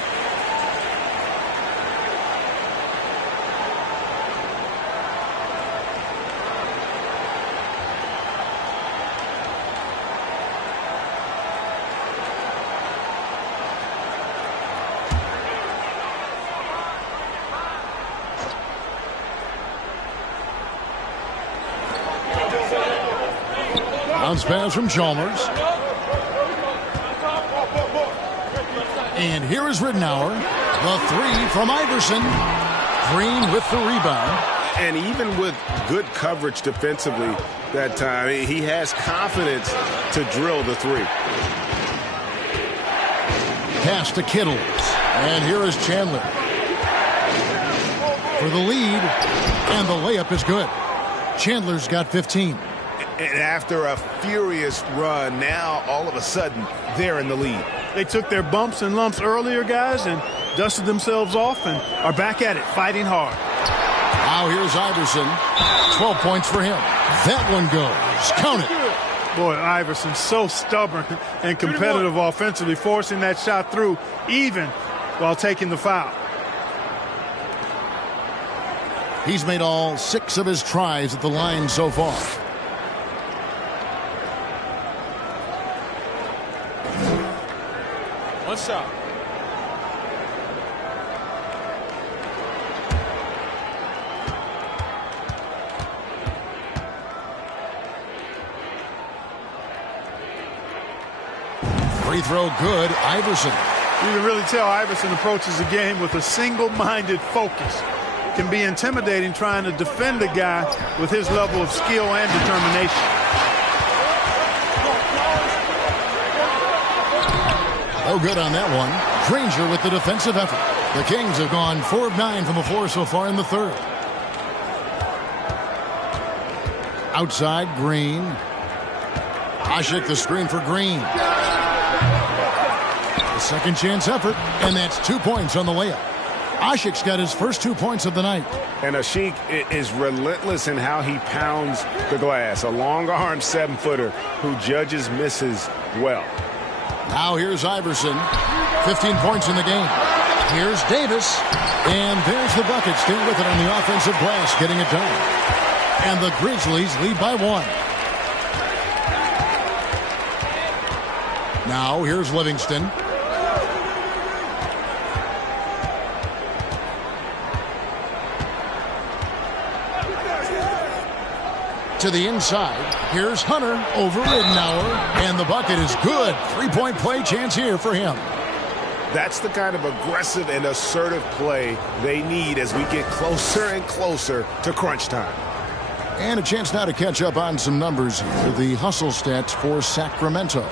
Bounce pass from Chalmers. And here is Ridnour. The 3 from Iverson. Green with the rebound. And even with good coverage defensively that time, he has confidence to drill the 3. Pass to Kittle. And here is Chandler. For the lead. And the layup is good. Chandler's got 15. And after a furious run, now all of a sudden, they're in the lead. They took their bumps and lumps earlier, guys, and dusted themselves off and are back at it, fighting hard. Now here's Iverson. 12 points for him. That one goes. Count it. Boy, Iverson so stubborn and competitive offensively, forcing that shot through even while taking the foul. He's made all 6 of his tries at the line so far. One shot. Free throw good. Iverson. You can really tell Iverson approaches the game with a single-minded focus. It can be intimidating trying to defend a guy with his level of skill and determination. No good on that one. Granger with the defensive effort. The Kings have gone 4 of 9 from the floor so far in the third. Outside, Green. Asik the screen for Green. The second chance effort, and that's 2 points on the layup. Asik's got his first 2 points of the night. And Asik is relentless in how he pounds the glass. A long-arm 7-footer who judges misses well. Now here's Iverson. 15 points in the game. Here's Davis. And there's the bucket. Stay with it on the offensive glass, getting it done. And the Grizzlies lead by 1. Now here's Livingston. To the inside. Here's Hunter over Ridnour. And the bucket is good. 3-point play chance here for him. That's the kind of aggressive and assertive play they need as we get closer and closer to crunch time. And a chance now to catch up on some numbers here. The hustle stats for Sacramento.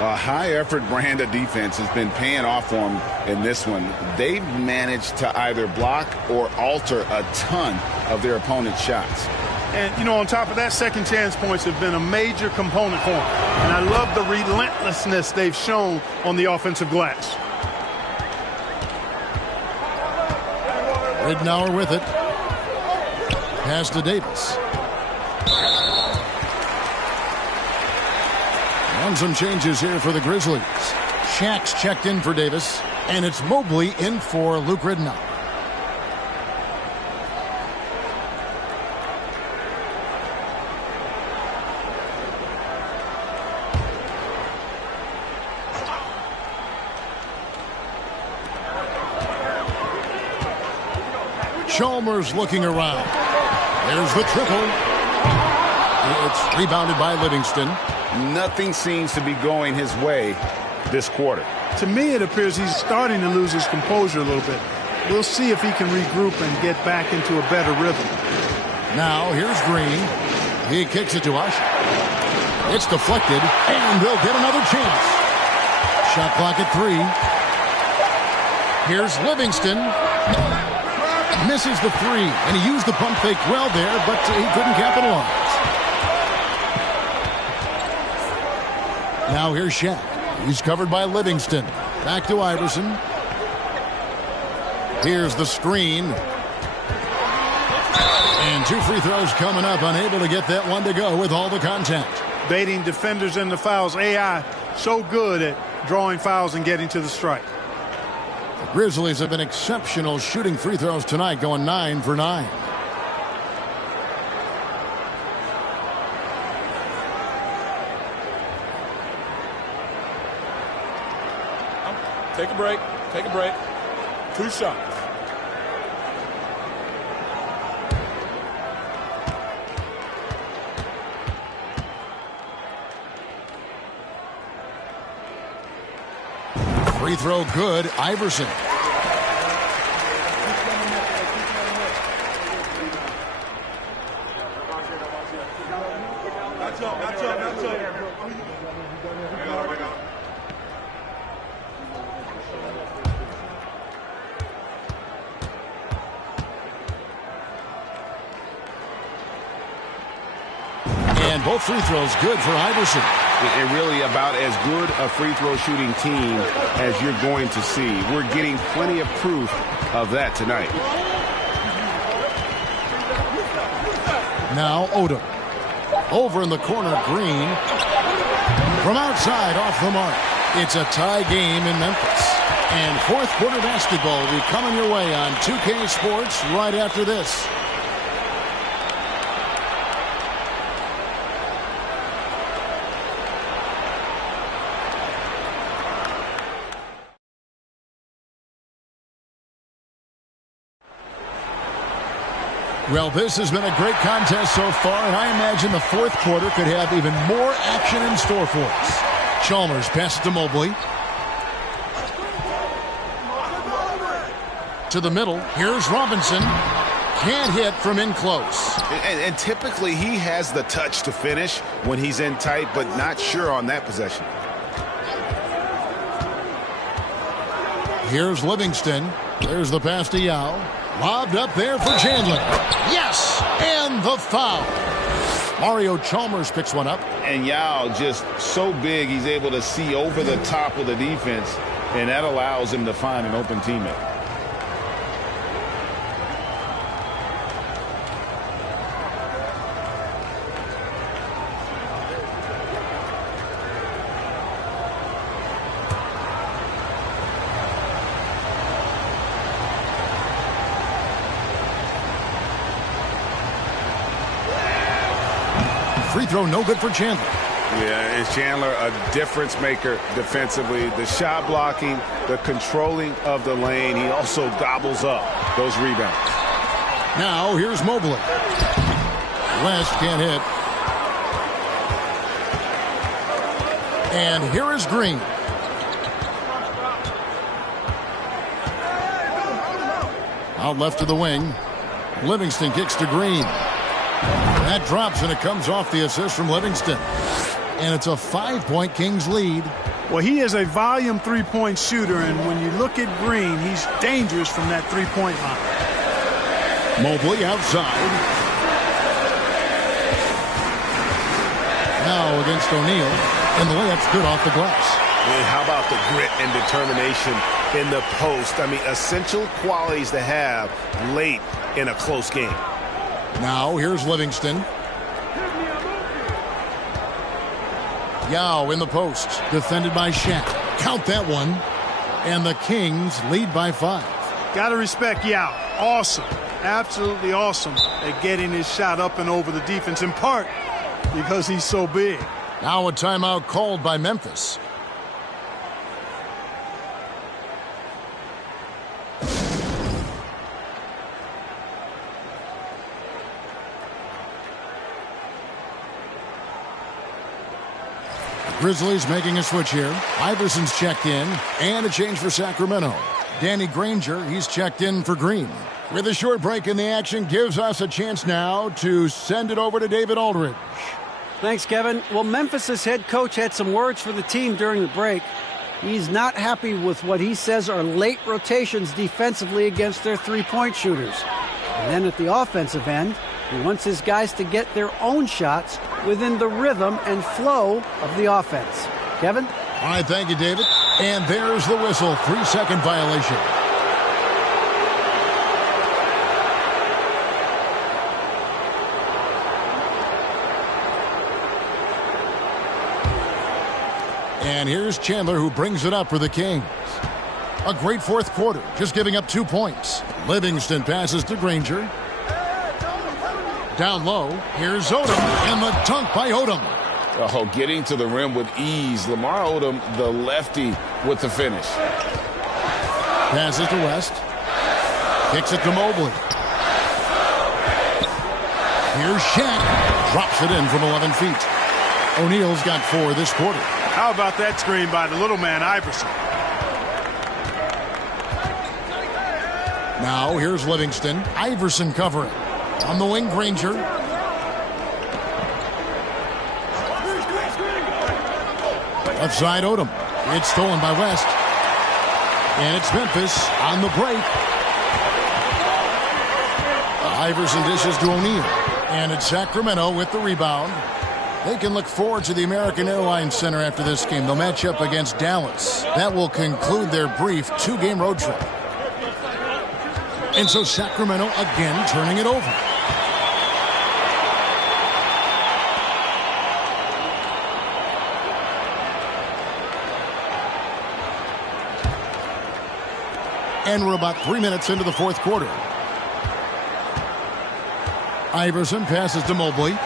A high-effort brand of defense has been paying off for them in this one. They've managed to either block or alter a ton of their opponent's shots. And, you know, on top of that, second chance points have been a major component for them. And I love the relentlessness they've shown on the offensive glass. Ridnour with it. Pass to Davis. And some changes here for the Grizzlies. Shaq's checked in for Davis, and it's Mobley in for Luke Ridnour. Chalmers looking around. There's the triple. It's rebounded by Livingston. Nothing seems to be going his way this quarter. To me, it appears he's starting to lose his composure a little bit. We'll see if he can regroup and get back into a better rhythm. Now, here's Green. He kicks it to Usher. It's deflected, and they'll get another chance. Shot clock at 3. Here's Livingston. Misses the 3, and he used the pump fake well there, but he couldn't capitalize. Now here's Shaq. He's covered by Livingston. Back to Iverson. Here's the screen. And 2 free throws coming up. Unable to get that one to go with all the contact. Baiting defenders into fouls. AI so good at drawing fouls and getting to the strike. The Grizzlies have been exceptional shooting free throws tonight, going 9 for 9. Take a break. Take a break. 2 shots. Free throw good. Iverson. And both free throws good for Iverson. And really about as good a free throw shooting team as you're going to see. We're getting plenty of proof of that tonight. Now Odom. Over in the corner, Green. From outside, off the mark. It's a tie game in Memphis. And fourth quarter basketball will be coming your way on 2K Sports right after this. Well, this has been a great contest so far, and I imagine the fourth quarter could have even more action in store for us. Chalmers passes to Mobley. To the middle. Here's Robinson. Can't hit from in close. And typically he has the touch to finish when he's in tight, but not sure on that possession. Here's Livingston. There's the pass to Yao. Lobbed up there for Chandler. Yes! And the foul. Mario Chalmers picks one up. And Yao just so big, he's able to see over the top of the defense, and that allows him to find an open teammate. Free throw no good for Chandler. Yeah, and Chandler a difference maker defensively. The shot blocking, the controlling of the lane. He also gobbles up those rebounds. Now here's Mobley. West can't hit. And here is Green. Out left to the wing. Livingston kicks to Green. That drops, and it comes off the assist from Livingston. And it's a 5-point Kings lead. Well, he is a volume three-point shooter, and when you look at Green, he's dangerous from that three-point line. Mobley outside. Now against O'Neal, and the layup's good off the glass. And how about the grit and determination in the post? I mean, essential qualities to have late in a close game. Now here's Livingston. Yao in the post, defended by Shaq. Count that one. And the Kings lead by 5. Got to respect Yao. Awesome. Absolutely awesome at getting his shot up and over the defense, in part because he's so big. Now a timeout called by Memphis. Grizzlies making a switch here. Iverson's checked in, and a change for Sacramento. Danny Granger, he's checked in for Green. With a short break in the action, gives us a chance now to send it over to David Aldridge. Thanks, Kevin. Well, Memphis's head coach had some words for the team during the break. He's not happy with what he says are late rotations defensively against their three-point shooters. And then at the offensive end, he wants his guys to get their own shots within the rhythm and flow of the offense. Kevin? All right, thank you, David. And there's the whistle. 3-second violation. And here's Chandler, who brings it up for the Kings. A great fourth quarter, just giving up 2 points. Livingston passes to Granger. Down low, here's Odom, and the dunk by Odom. Oh, getting to the rim with ease. Lamar Odom, the lefty, with the finish. Passes to West. Kicks it to Mobley. Here's Shaq. Drops it in from 11 feet. O'Neal's got 4 this quarter. How about that screen by the little man, Iverson? Now here's Livingston. Iverson covering. On the wing, Granger. Left side, Odom. It's stolen by West. And it's Memphis on the break. Iverson dishes to O'Neal. And it's Sacramento with the rebound. They can look forward to the American Airlines Center after this game. They'll match up against Dallas. That will conclude their brief 2-game road trip. And so Sacramento again turning it over. And we're about 3 minutes into the fourth quarter. Iverson passes to Mobley.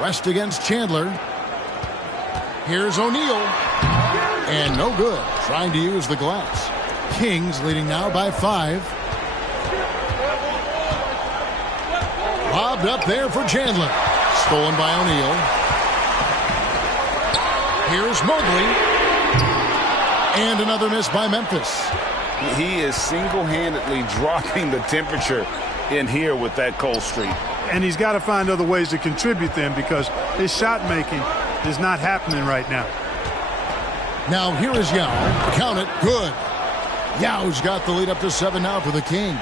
West against Chandler. Here's O'Neal. And no good. Trying to use the glass. Kings leading now by 5. Lobbed up there for Chandler. Stolen by O'Neal. Here's Mobley. And another miss by Memphis. He is single-handedly dropping the temperature in here with that cold streak. And he's got to find other ways to contribute then, because his shot making is not happening right now. Now here is Yao. Count it. Good. Yao's got the lead up to 7 now for the Kings.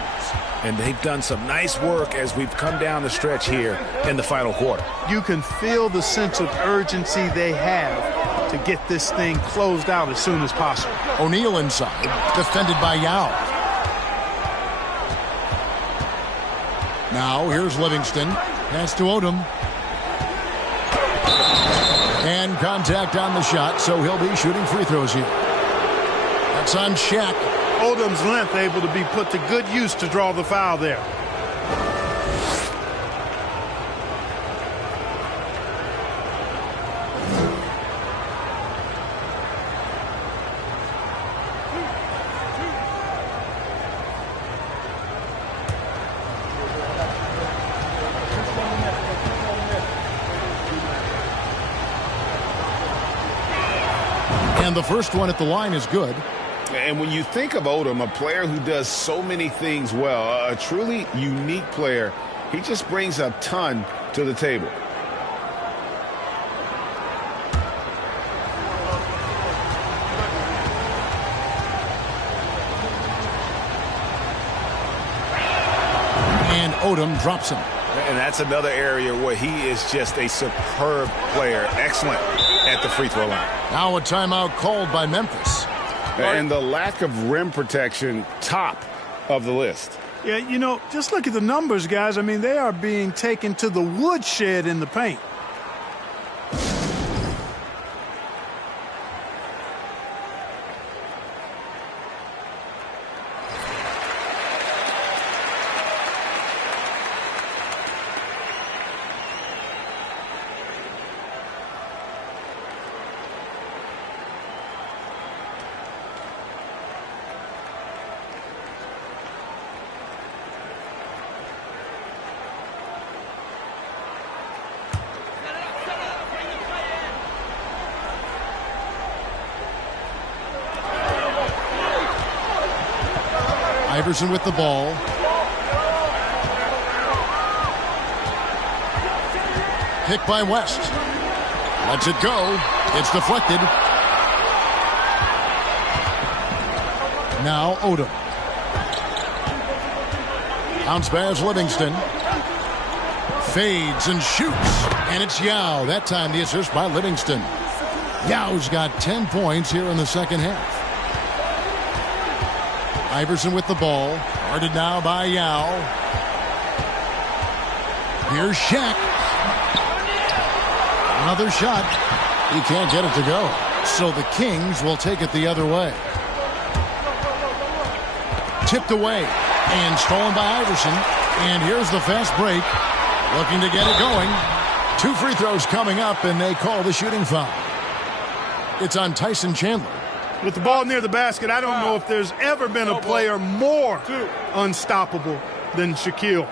And they've done some nice work as we've come down the stretch here in the final quarter. You can feel the sense of urgency they have to get this thing closed out as soon as possible. O'Neal inside, defended by Yao. Now here's Livingston. Pass to Odom. And contact on the shot, so he'll be shooting free throws here. That's on Shaq. Odom's length able to be put to good use to draw the foul there. And the first one at the line is good. And when you think of Odom, a player who does so many things well, a truly unique player, he just brings a ton to the table. And Odom drops him. And that's another area where he is just a superb player. Excellent at the free throw line. Now a timeout called by Memphis. And the lack of rim protection, top of the list. Yeah, you know, just look at the numbers, guys. I mean, they are being taken to the woodshed in the paint. Iverson with the ball. Pick by West. Lets it go. It's deflected. Now Odom. Bounce pass Livingston. Fades and shoots. And it's Yao. That time the assist by Livingston. Yao's got 10 points here in the second half. Iverson with the ball. Guarded now by Yao. Here's Shaq. Another shot. He can't get it to go. So the Kings will take it the other way. Tipped away. And stolen by Iverson. And here's the fast break. Looking to get it going. 2 free throws coming up, and they call the shooting foul. It's on Tyson Chandler. With the ball near the basket, I don't know if there's ever been a player more unstoppable than Shaquille.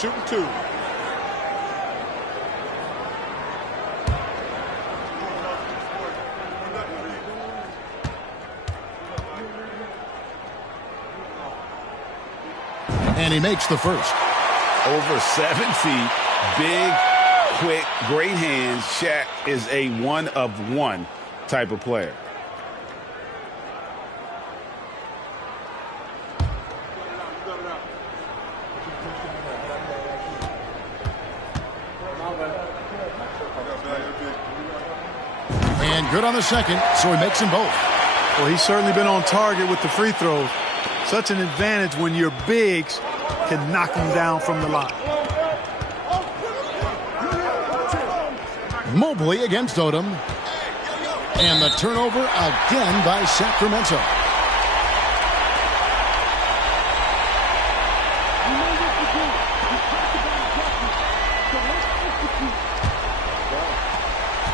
Shooting 2. And he makes the first. Over 7 feet, big, quick, great hands. Shaq is a one-of-one type of player. And good on the second, so he makes them both. Well, he's certainly been on target with the free throws. Such an advantage when your bigs can knock them down from the line. Mobley against Odom. And the turnover again by Sacramento.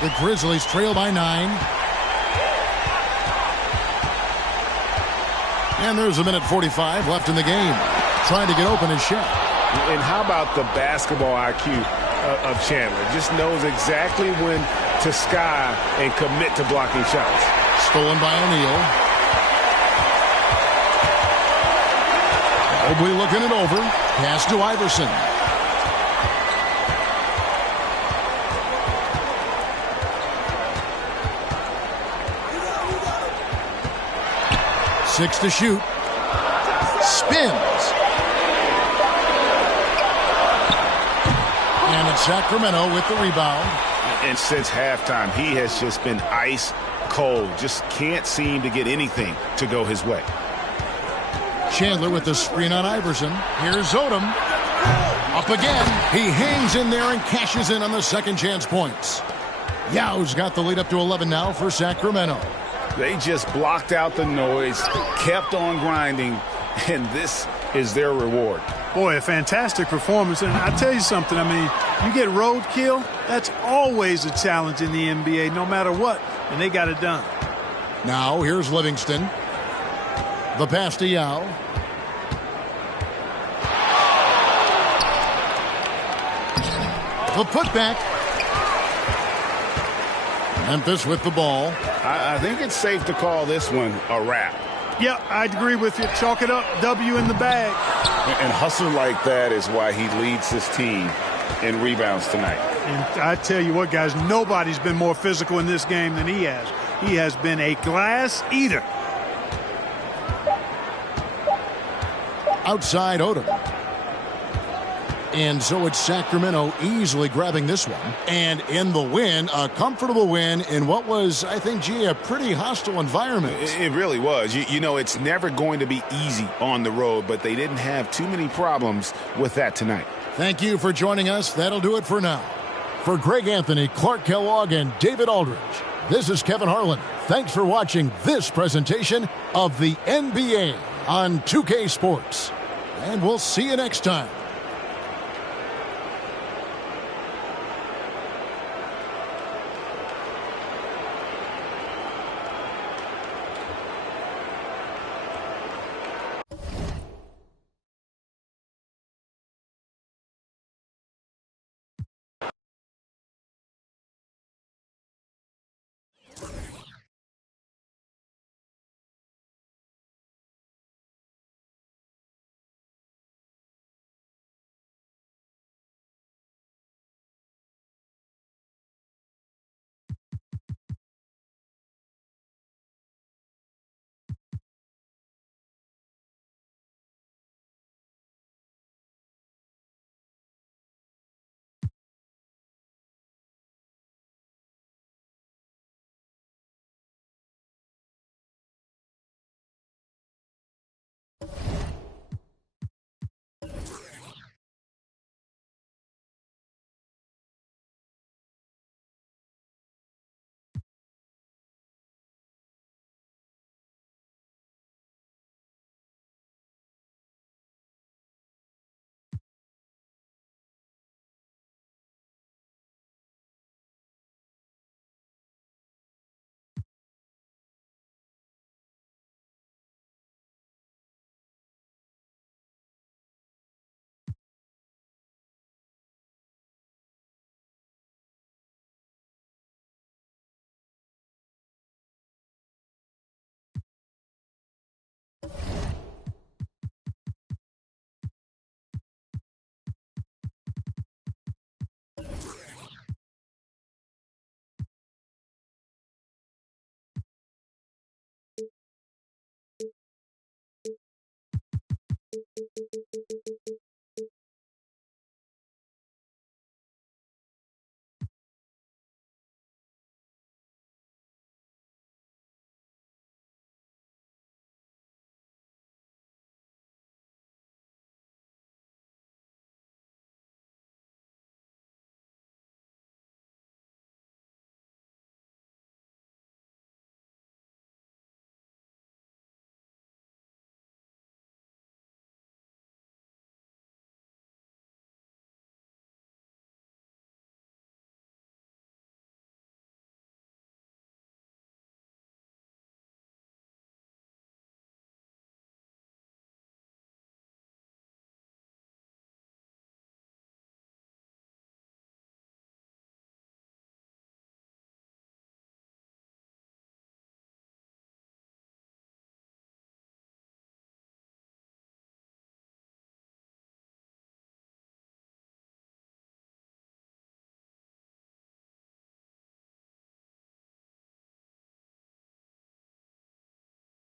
The Grizzlies trail by 9. And there's a minute 45 left in the game. Trying to get open is Shaq. And how about the basketball IQ of Chandler? Just knows exactly when to sky and commit to blocking shots. Stolen by O'Neal. Mobley looking it over. Pass to Iverson. Six to shoot. Spins. And it's Sacramento with the rebound. And since halftime, he has just been ice cold. Just can't seem to get anything to go his way. Chandler with the screen on Iverson. Here's Odom. Up again. He hangs in there and cashes in on the second chance points. Yao's got the lead up to 11 now for Sacramento. They just blocked out the noise, kept on grinding, and this is their reward. Boy, a fantastic performance. And I'll tell you something, I mean, you get roadkill, that's always a challenge in the NBA, no matter what, and they got it done. Now, here's Livingston. The pass to Yao. The putback. Memphis with the ball. I think it's safe to call this one a wrap. Yeah, I'd agree with you. Chalk it up. W in the bag. And hustle like that is why he leads his team in rebounds tonight. And I tell you what, guys, nobody's been more physical in this game than he has. He has been a glass eater. Outside Odom. And so it's Sacramento easily grabbing this one. And in the win, a comfortable win in what was, I think, gee, a pretty hostile environment. It really was. You know, it's never going to be easy on the road, but they didn't have too many problems with that tonight. Thank you for joining us. That'll do it for now. For Greg Anthony, Clark Kellogg, and David Aldridge, this is Kevin Harlan. Thanks for watching this presentation of the NBA on 2K Sports. And we'll see you next time.